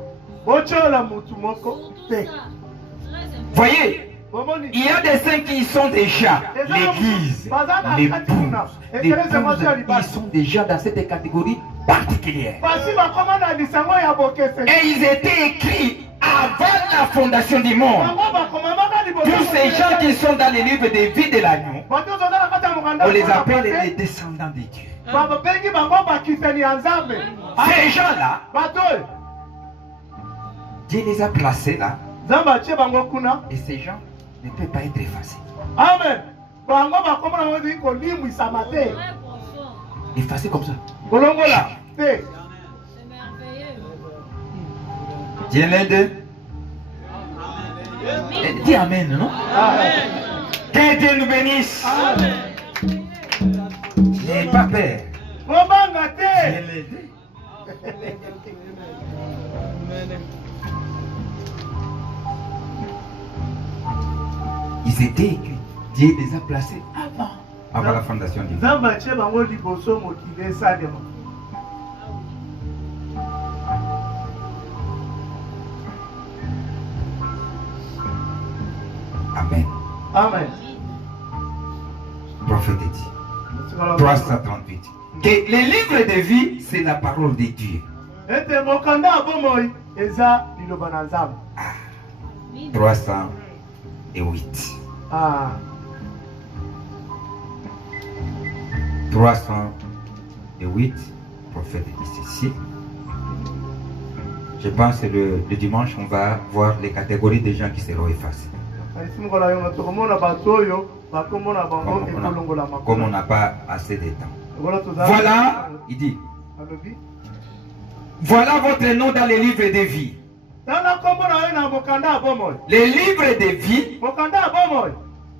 botyola motu moko Surtout te. ça. Très important. Voyez, bomoni il y a des saints qui sont déjà l'église, l'épouse, ils sont déjà dans cette catégorie particulière. basi bakoma na lisango ya bokese. Et ils étaient écrits avant la fondation du monde. bango bakomamaka liboso. Tous ces gens qui sont dans les livres de vie de l'agneau, bato ozo na kati ya mokanda on les appelle les descendants de Dieu. babengi bango bakisani ya nzambe. Ces gens-là, bato oyo Dieu les a placés là, nzambe atie bango kuna. et ces gens ne peuvent pas être effacés. Amen. bango bakoma nango ezali kolimwisama te. Très profond. Effacés comme ça. kolongola te. C'est merveilleux. Dieu l'aide. Dis Amen, non? Que Dieu nous bénisse. N'ayez pas peur. kobanga te. Dieu l'aide. Ils étaient écrits. Dieu les a placés avant la fondation du monde. nzambe atie bango liboso mokili esalema. Amen. Amen. Prophète dit. 338. Que les livres de vie, c'est la parole de Dieu. ete mokanda ya bomoi eza liloba na nzambe. 308. Ah. 308. Prophète dit ceci. Je pense que le dimanche, on va voir les catégories des gens qui seront effacés. Esi mokola yongo tokomona bato oyo bakomona bango ekolongolama. Comme on n'a pas assez de temps. Voilà, Voilà, il dit. alobi. Voilà votre nom dans les livres de vie. Tana kombo na yo na mokanda ya bomoi. Les livres de vie, Mokanda ya bomoi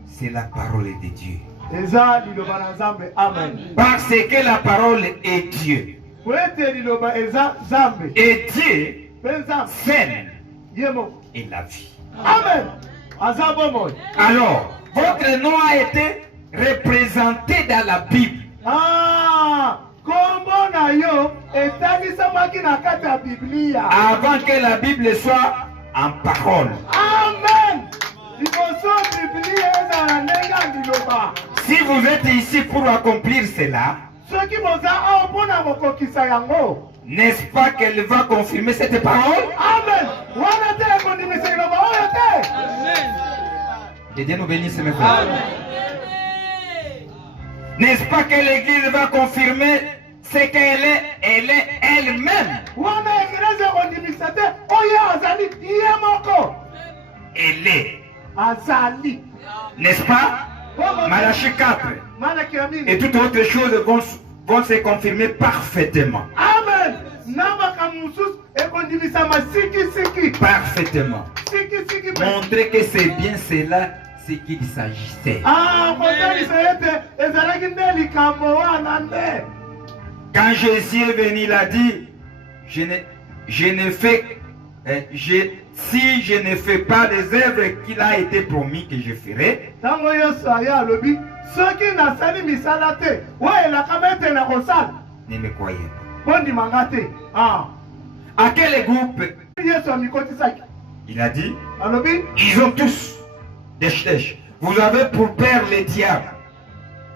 c'est la parole de Dieu. eza liloba na Nzambe. Amen. Parce que la parole est Dieu. Kwete liloba eza Nzambe. Et Dieu Pe Nzambe. sème Ye moko. et la vie. Amen. Aza bomoi. Alors, votre nom a été représenté dans la Bible. Ah, kombo na yo etalisamaki na kati ya Biblia. Avant que la Bible soit en parole. Amen. Liboso Biblia ezala ndenge ya liloba. Si vous êtes ici pour accomplir cela, Soki boza awa mpona kokokisa yango. n'est-ce pas qu'elle va confirmer cette parole? Amen. Wana te ekondimisa liloba oyo te. Que Dieu nous bénisse, mes frères. N'est-ce pas que l'Église va confirmer ce qu'elle est elle-même? Wana eglise ekondimisa te oyo azali ye moko. Elle est. Azali. N'est-ce pas? Malachie 4. Malaki ya mingi. Et toutes autres choses vont se confirmer parfaitement. Amen. Nabaka mususu ekondimisa masiki. Parfaitement. Siki. Montrer que c'est bien cela ce qu'il s'agissait. Ah, kotalisa ete ezalaki nde likambo wana nde. Quand Jésus est venu, il a dit, si je ne fais pas les œuvres qu'il a été promis que je ferai, Tango Yesu aya alobi soki nasali misala te oyelaka ete na kosala ne me croyez pas. bondimanga te. Ah, À quel groupe? Yesu amikotisaki Il a dit, alobi ils ont tous des chèches. Vous avez pour père le diable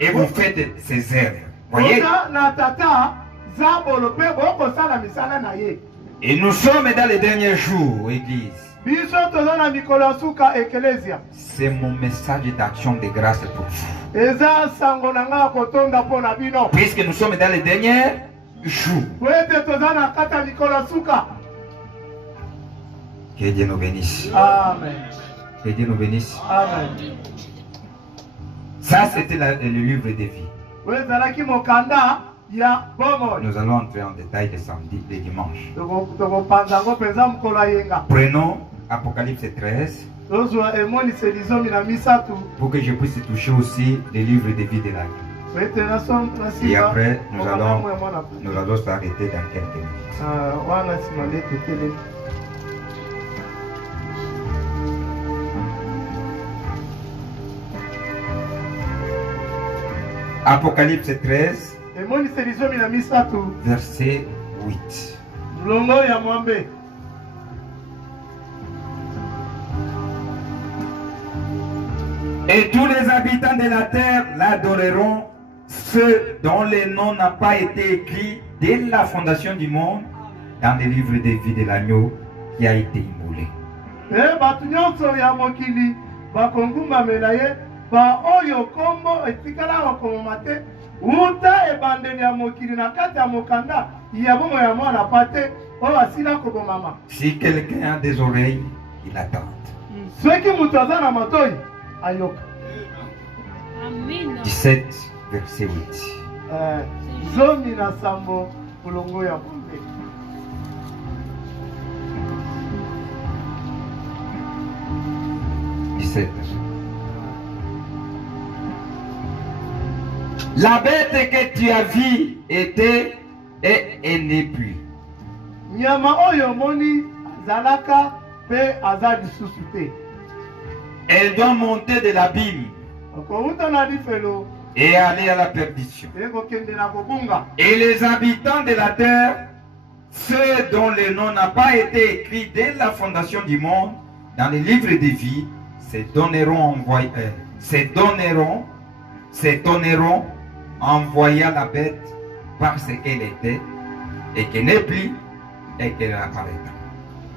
et vous faites ses œuvres. Voyez? oza na tata zabolo mpe bokosala misala na ye. Et nous sommes dans les derniers jours, Église. Biso toza na mikolo ya suka eklesia. C'est mon message d'action de grâce pour vous. Eza sango na nga kotonda mpo na bino. Puisque nous sommes dans les derniers jours. Po ete toza na kati ya mikolo ya suka. Que Dieu nous bénisse. Amen. Que Dieu nous bénisse. Amen. Ça, c'était le livre de vie. Po ezalaki mokanda ya bomoi. Nous allons entrer en détail le samedi, le dimanche. Tokopanza yango mpenza mokolo ayenga. Prenons Apocalypse 13 tozwa emoniseli zomi na misatu pour que je puisse toucher aussi le livre de vie de l'agneau. po ete Et après, nous allons mwana s'arrêter dans quelques minutes. wana nsima nde totelemi. Apocalypse 13, emoniseli zomi na misatu verset 8. mlongo ya mwambe. Et tous les habitants de la terre l'adoreront, ceux dont le nom n'a pas été écrit dès la fondation du monde dans le livre de vie de l'agneau qui a été immolé. E bato nyonso ya mokili bakongumbamela ye baoyo kombo etikala bakomoma te wuta ebandeli ya mokili na kati ya mokanda ya bongo ya mwana pa te oyo asila kobomama. Si quelqu'un a des oreilles, il attend. Soki moto aza na matoi ayoka. Amen. 17, verset 8. Zomi na sambo kulongo ya mwambe. La bête que tu as vue était et n'est plus. Nyama oyo moni azalaka pe aza lisusu te. Elle doit monter de l'abîme Okouta na lifelo et aller à la perdition. ekokende na kobunga. Et les habitants de la terre, ceux dont le nom n'a pas été écrit dès la fondation du monde, dans le livre de vie, s'étonneront en voyant la bête parce qu'elle était et qu'elle n'est plus et qu'elle apparaîtra.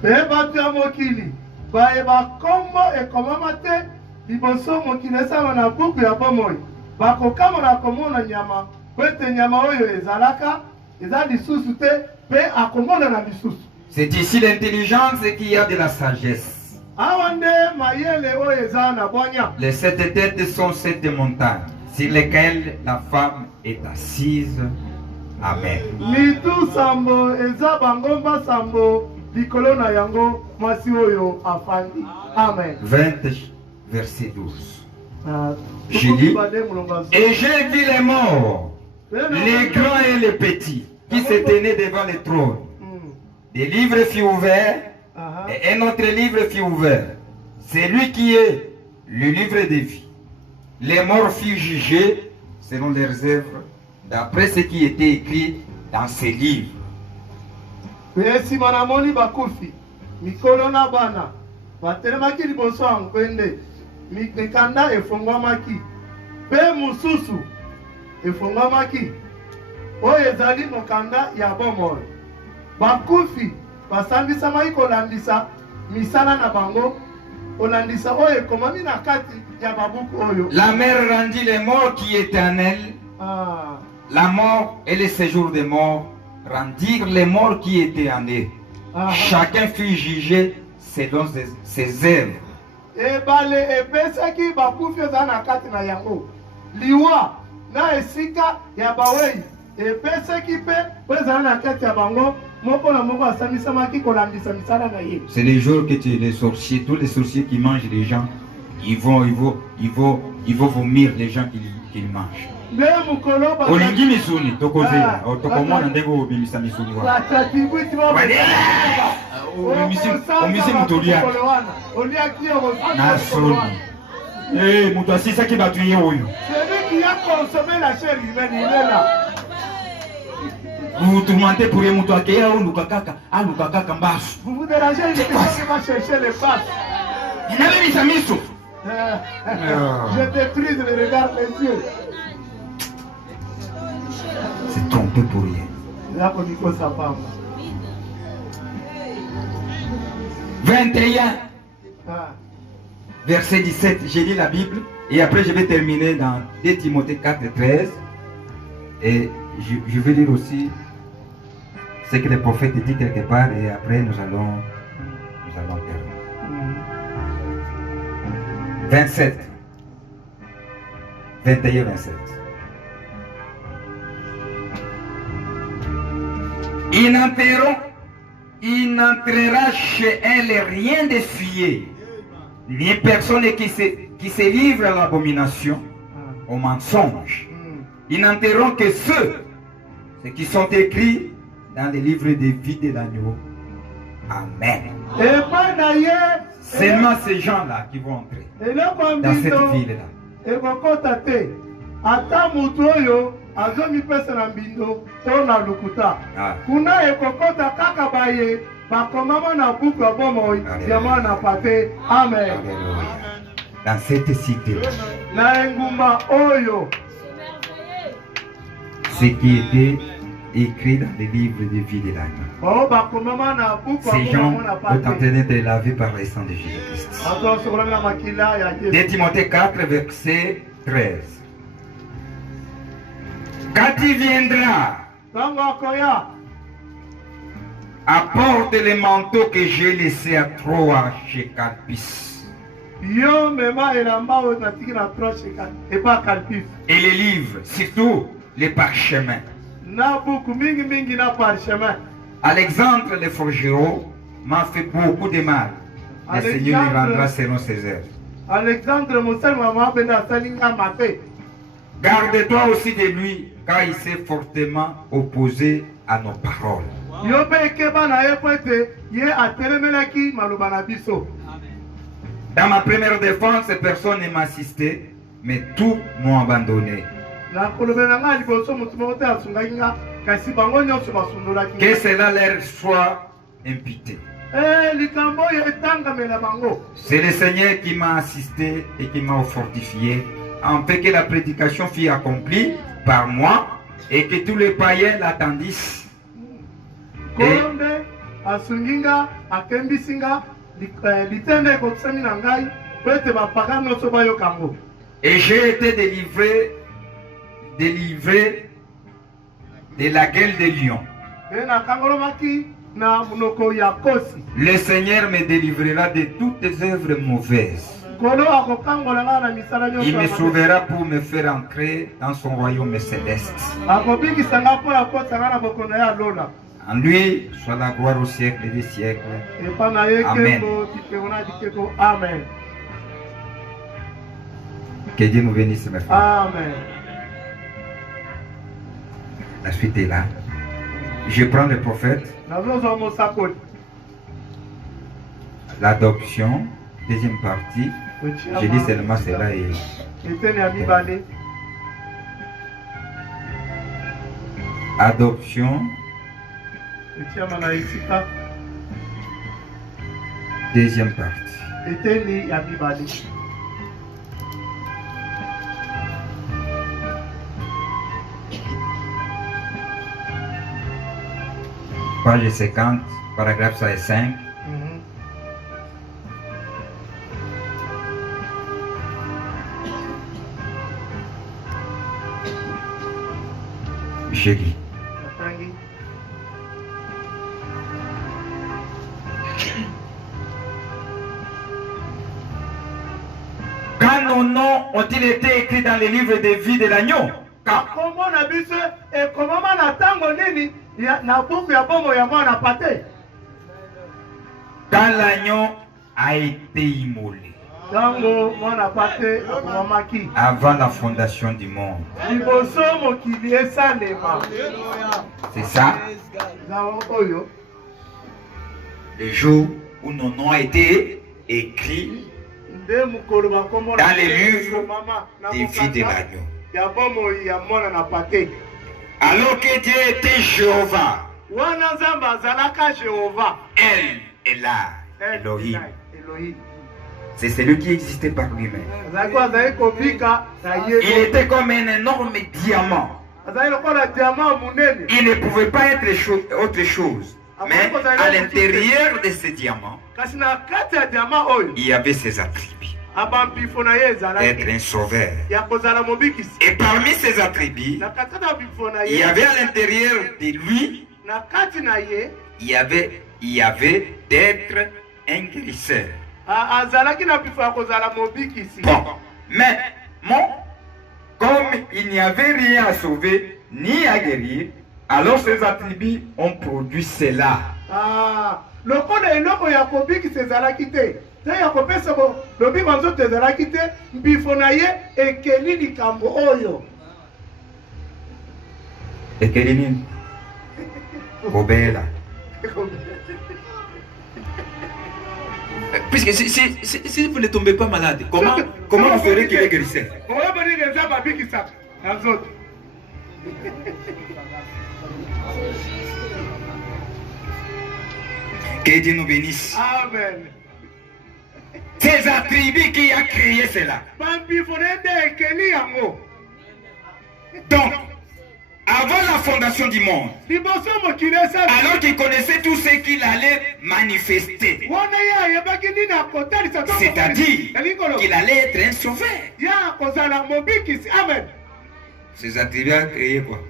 Pe bato ya mokili bayeba kombo ekomama te liboso mokili esama na buku ya bomoi bakokamona komona nyama po ete nyama oyo ezalaka eza lisusu te pe akomona na lisusu. C'est ici l'intelligence qu'il y a de la sagesse. Awa nde mayele oyo eza na bwanya. Les 7 têtes sont 7 montagnes sur lesquelles la femme est assise. Amen. Mitu sambo eza bangomba sambo likolo na yango mwasi oyo afandi. Amen. 20, verset 12. J'ai dit, et j'ai vu les morts, les grands et les petits, qui se tenaient devant le trône. Des livres furent ouverts, et un autre livre fut ouvert. C'est lui qui est le livre de vie. Les morts furent jugés selon leurs œuvres, d'après ce qui était écrit dans ces livres. Mikanda efongwamaki pe mususu efongwamaki oyo ezali mokanda ya bomoi bakufi basambisamaki kolandisa misala na bango olandisa oyo ekomami na kati ya babuku oyo. La mer rendit les morts qui étaient en elle. La mort et le séjour des morts rendirent les morts qui étaient en eux. Chacun fut jugé selon ses œuvres. Ebale epesaki bakufi eza na kati na yango liwa na esika ya bawei epesaki pe ezala na kati ya bango moko na moko asamisamaki kolandisa misala na ye. C'est les jours que les sorciers, tous les sorciers qui mangent les gens, ils vont vomir les gens qui mangent. Olingi misuni tokozela tokomona ndeko bimisa misuni wa omisi mutolia na soni mutu asisaki batu ye oyo vous tourmentez pour mutu akeya aluka kaka mbasu inabelisa miso. Je détruis le regard des yeux. C'est trompé pour rien. 21, verset 17, j'ai lu la Bible et après je vais terminer dans 2 Timothée 4, 13 et je vais lire aussi ce que le prophète dit quelque part et après nous allons terminer. 27, 21, 27. Il n'entrera chez elle rien de souillé, ni personne qui se livre à l'abomination, au mensonge. Ils n'entreront que ceux qui sont écrits dans les livres de vie de l'agneau. Amen. Seulement ces gens-là qui vont entrer dans cette ville-là. Azomi pesa na mbindo to na lukuta kuna ekokota kaka baye bakomama na buku ya bomoi ya mwana pate. Amen. Dans cette cité na engumba oyo ce qui était écrit dans les livres de vie de l'agneau. Ces gens sont en train de laver par le sang de Jésus-Christ. 2 Timothée 4 verset 13. Quand il viendra, apporte les manteaux que j'ai laissés à Troa chez Carpus. Et les livres, surtout les parchemins. Alexandre le forgeron m'a fait beaucoup de mal. Le Seigneur lui rendra selon ses œuvres. Garde-toi aussi de lui, car il s'est fortement opposé à nos paroles. Dans ma première défense, personne ne m'a assisté, mais tous m'ont abandonné. Que cela leur soit imputé. C'est le Seigneur qui m'a assisté et qui m'a fortifié, en fait que la prédication fût accomplie par moi et que tous les païens l'attendissent. Et j'ai été délivré de la gueule des lions. Le Seigneur me délivrera de toutes les œuvres mauvaises. Il me sauvera pour me faire entrer dans son royaume céleste. En lui soit la gloire au siècle des siècles. Amen. Que Dieu nous bénisse, mes frères. Amen. La suite est là. Je prends le prophète. Nazozwa mosakoli. L'adoption, deuxième partie. Je dis seulement cela et Eteni ya mibale. adoption, Etiama na esika. deuxième partie. Eteni ya mibale. Page 50, paragraphe 5. Mhm. Je lis. Natangi. Quand nos noms ont-ils été écrits dans les livres de vie de l'agneau? Quand? Kombo na biso ekomama na ntango nini na buku ya bongo ya mwana pate. Quand l'agneau a été immolé Ntango mwana pate akomamaki. avant la fondation du monde. Liboso mokili esalema. C'est ça, Nzao oyo. le jour où nos noms ont été écrits Nde mokolo bakombo dans les livres mama na des vies de l'agneau. ya bomoi ya mwana na pate. Alors que Dieu était Jéhovah, Wana nzambe azalaka Jehova. elle est là, Elohim. Elohim. C'est celui qui existait par lui-même. Azalaki azali kobika na Il ye. était comme un énorme diamant. Azali lokola diamant munene. Il ne pouvait pas être autre chose. Mais à l'intérieur de ce diamant, Kasi na kati ya diamant oyo il y avait ses attributs. abampifo na ye D'être ezalaki un sauveur. ya kozala mobikisi. Et parmi ses attributs, Na kati ya bifo na il y ye avait à l'intérieur de lui, na kati na ye il y avait d'être un guérisseur. azalaki na bifo ya kozala mobikisi. Bon, mais comme il n'y avait rien à sauver ni à guérir, alors ses attributs ont produit cela. Lokola eloko ya kobikisa ezalaki te te ya kopesa lobiko nzoto ezalaki te mbifo na ye ekeli likambo oyo. Et Kéline, Bobela. Puisque si vous ne tombez pas malade, comment vous ferez qu'il est guérisseur? oyebani nzambe abikisaka na nzoto. Que Dieu nous bénisse. Amen. Ces attributs qui a créé cela. Bambifo na ye nde ekeli yango. Donc, avant la fondation du monde, Liboso mokili esala. alors qu'il connaissait tout ce qu'il allait manifester, Wana ye ayebaki nini akotalisa to c'est-à-dire na likolo. qu'il allait être un sauveur. Ya kozala mobikisi. Amen. Ces attributs a créé quoi?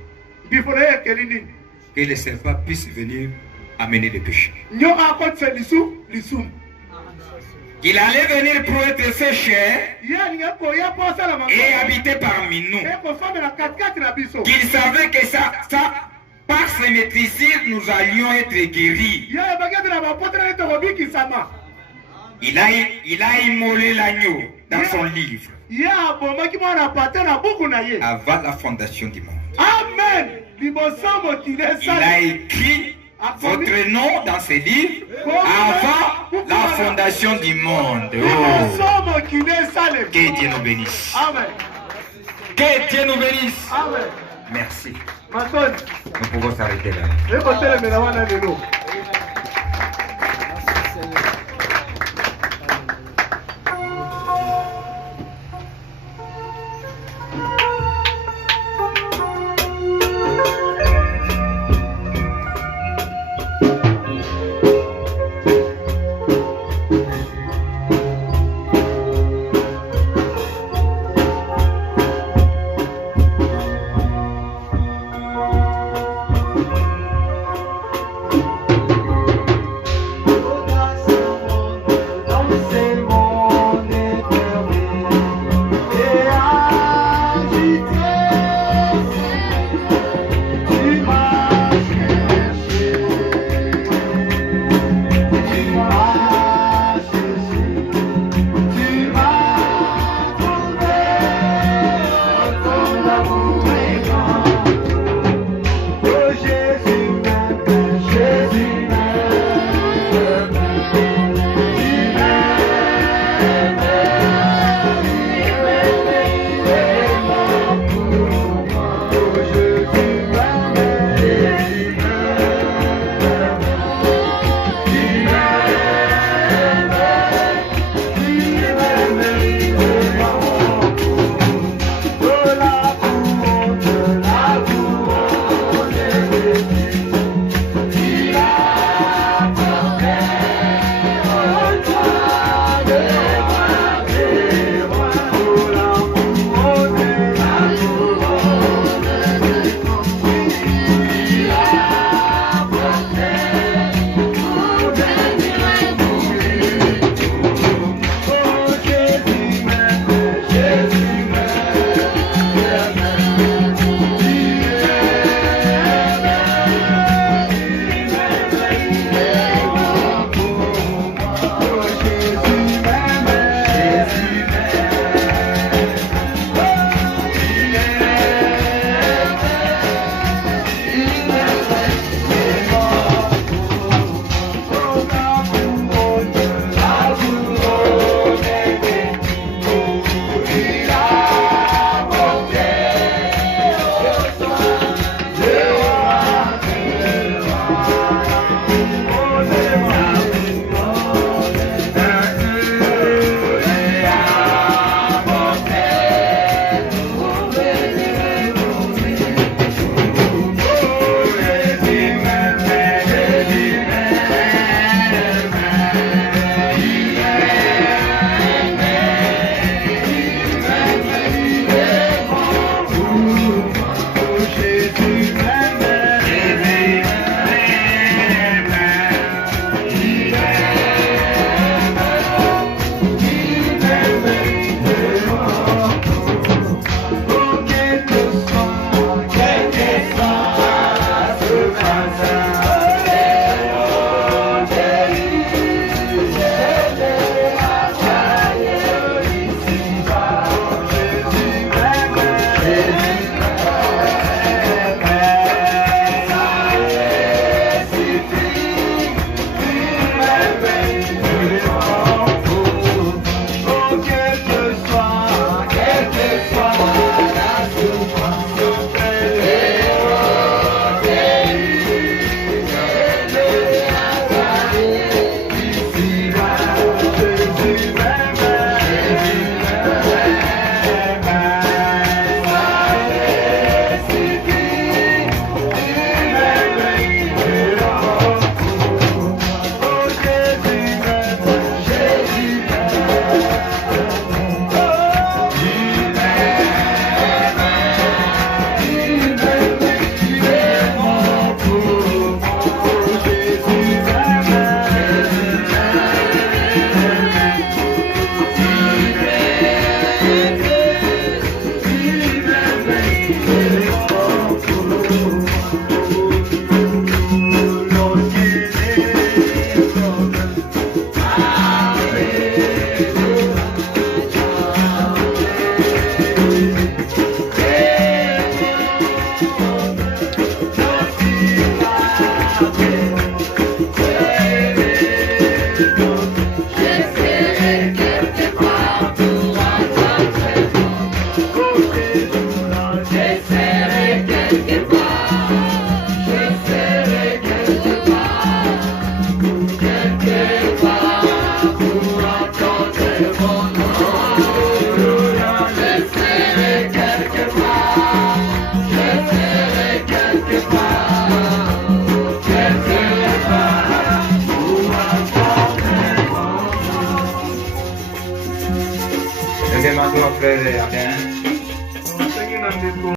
Bifo na ye ekeli nini? Que les serpents puissent venir amener le péché. Nyoka akotisa lisumu. Qu'il allait venir pour être fait chair Ye alingi koya po asala makambo. et habiter parmi nous. Ekofamela katikati na biso. Qu'il savait que ça, par ses maîtrisires, nous allions être guéris. Ye ayebaki ete na bapotre na ye tokobikisama. Il a immolé l'agneau dans son livre Ye abomaki mwana pate na buku na ye. avant la fondation du monde. Amen. Liboso mokili Il a esala. écrit votre nom dans ses livres avant la fondation du monde. Oh. Liboso mokili esala. Que Dieu nous bénisse. Amen. Que Dieu nous bénisse. Amen. Merci. Matoni. Nous pouvons s'arrêter là. Ekotelemela wana lelo. Demandons frère Alain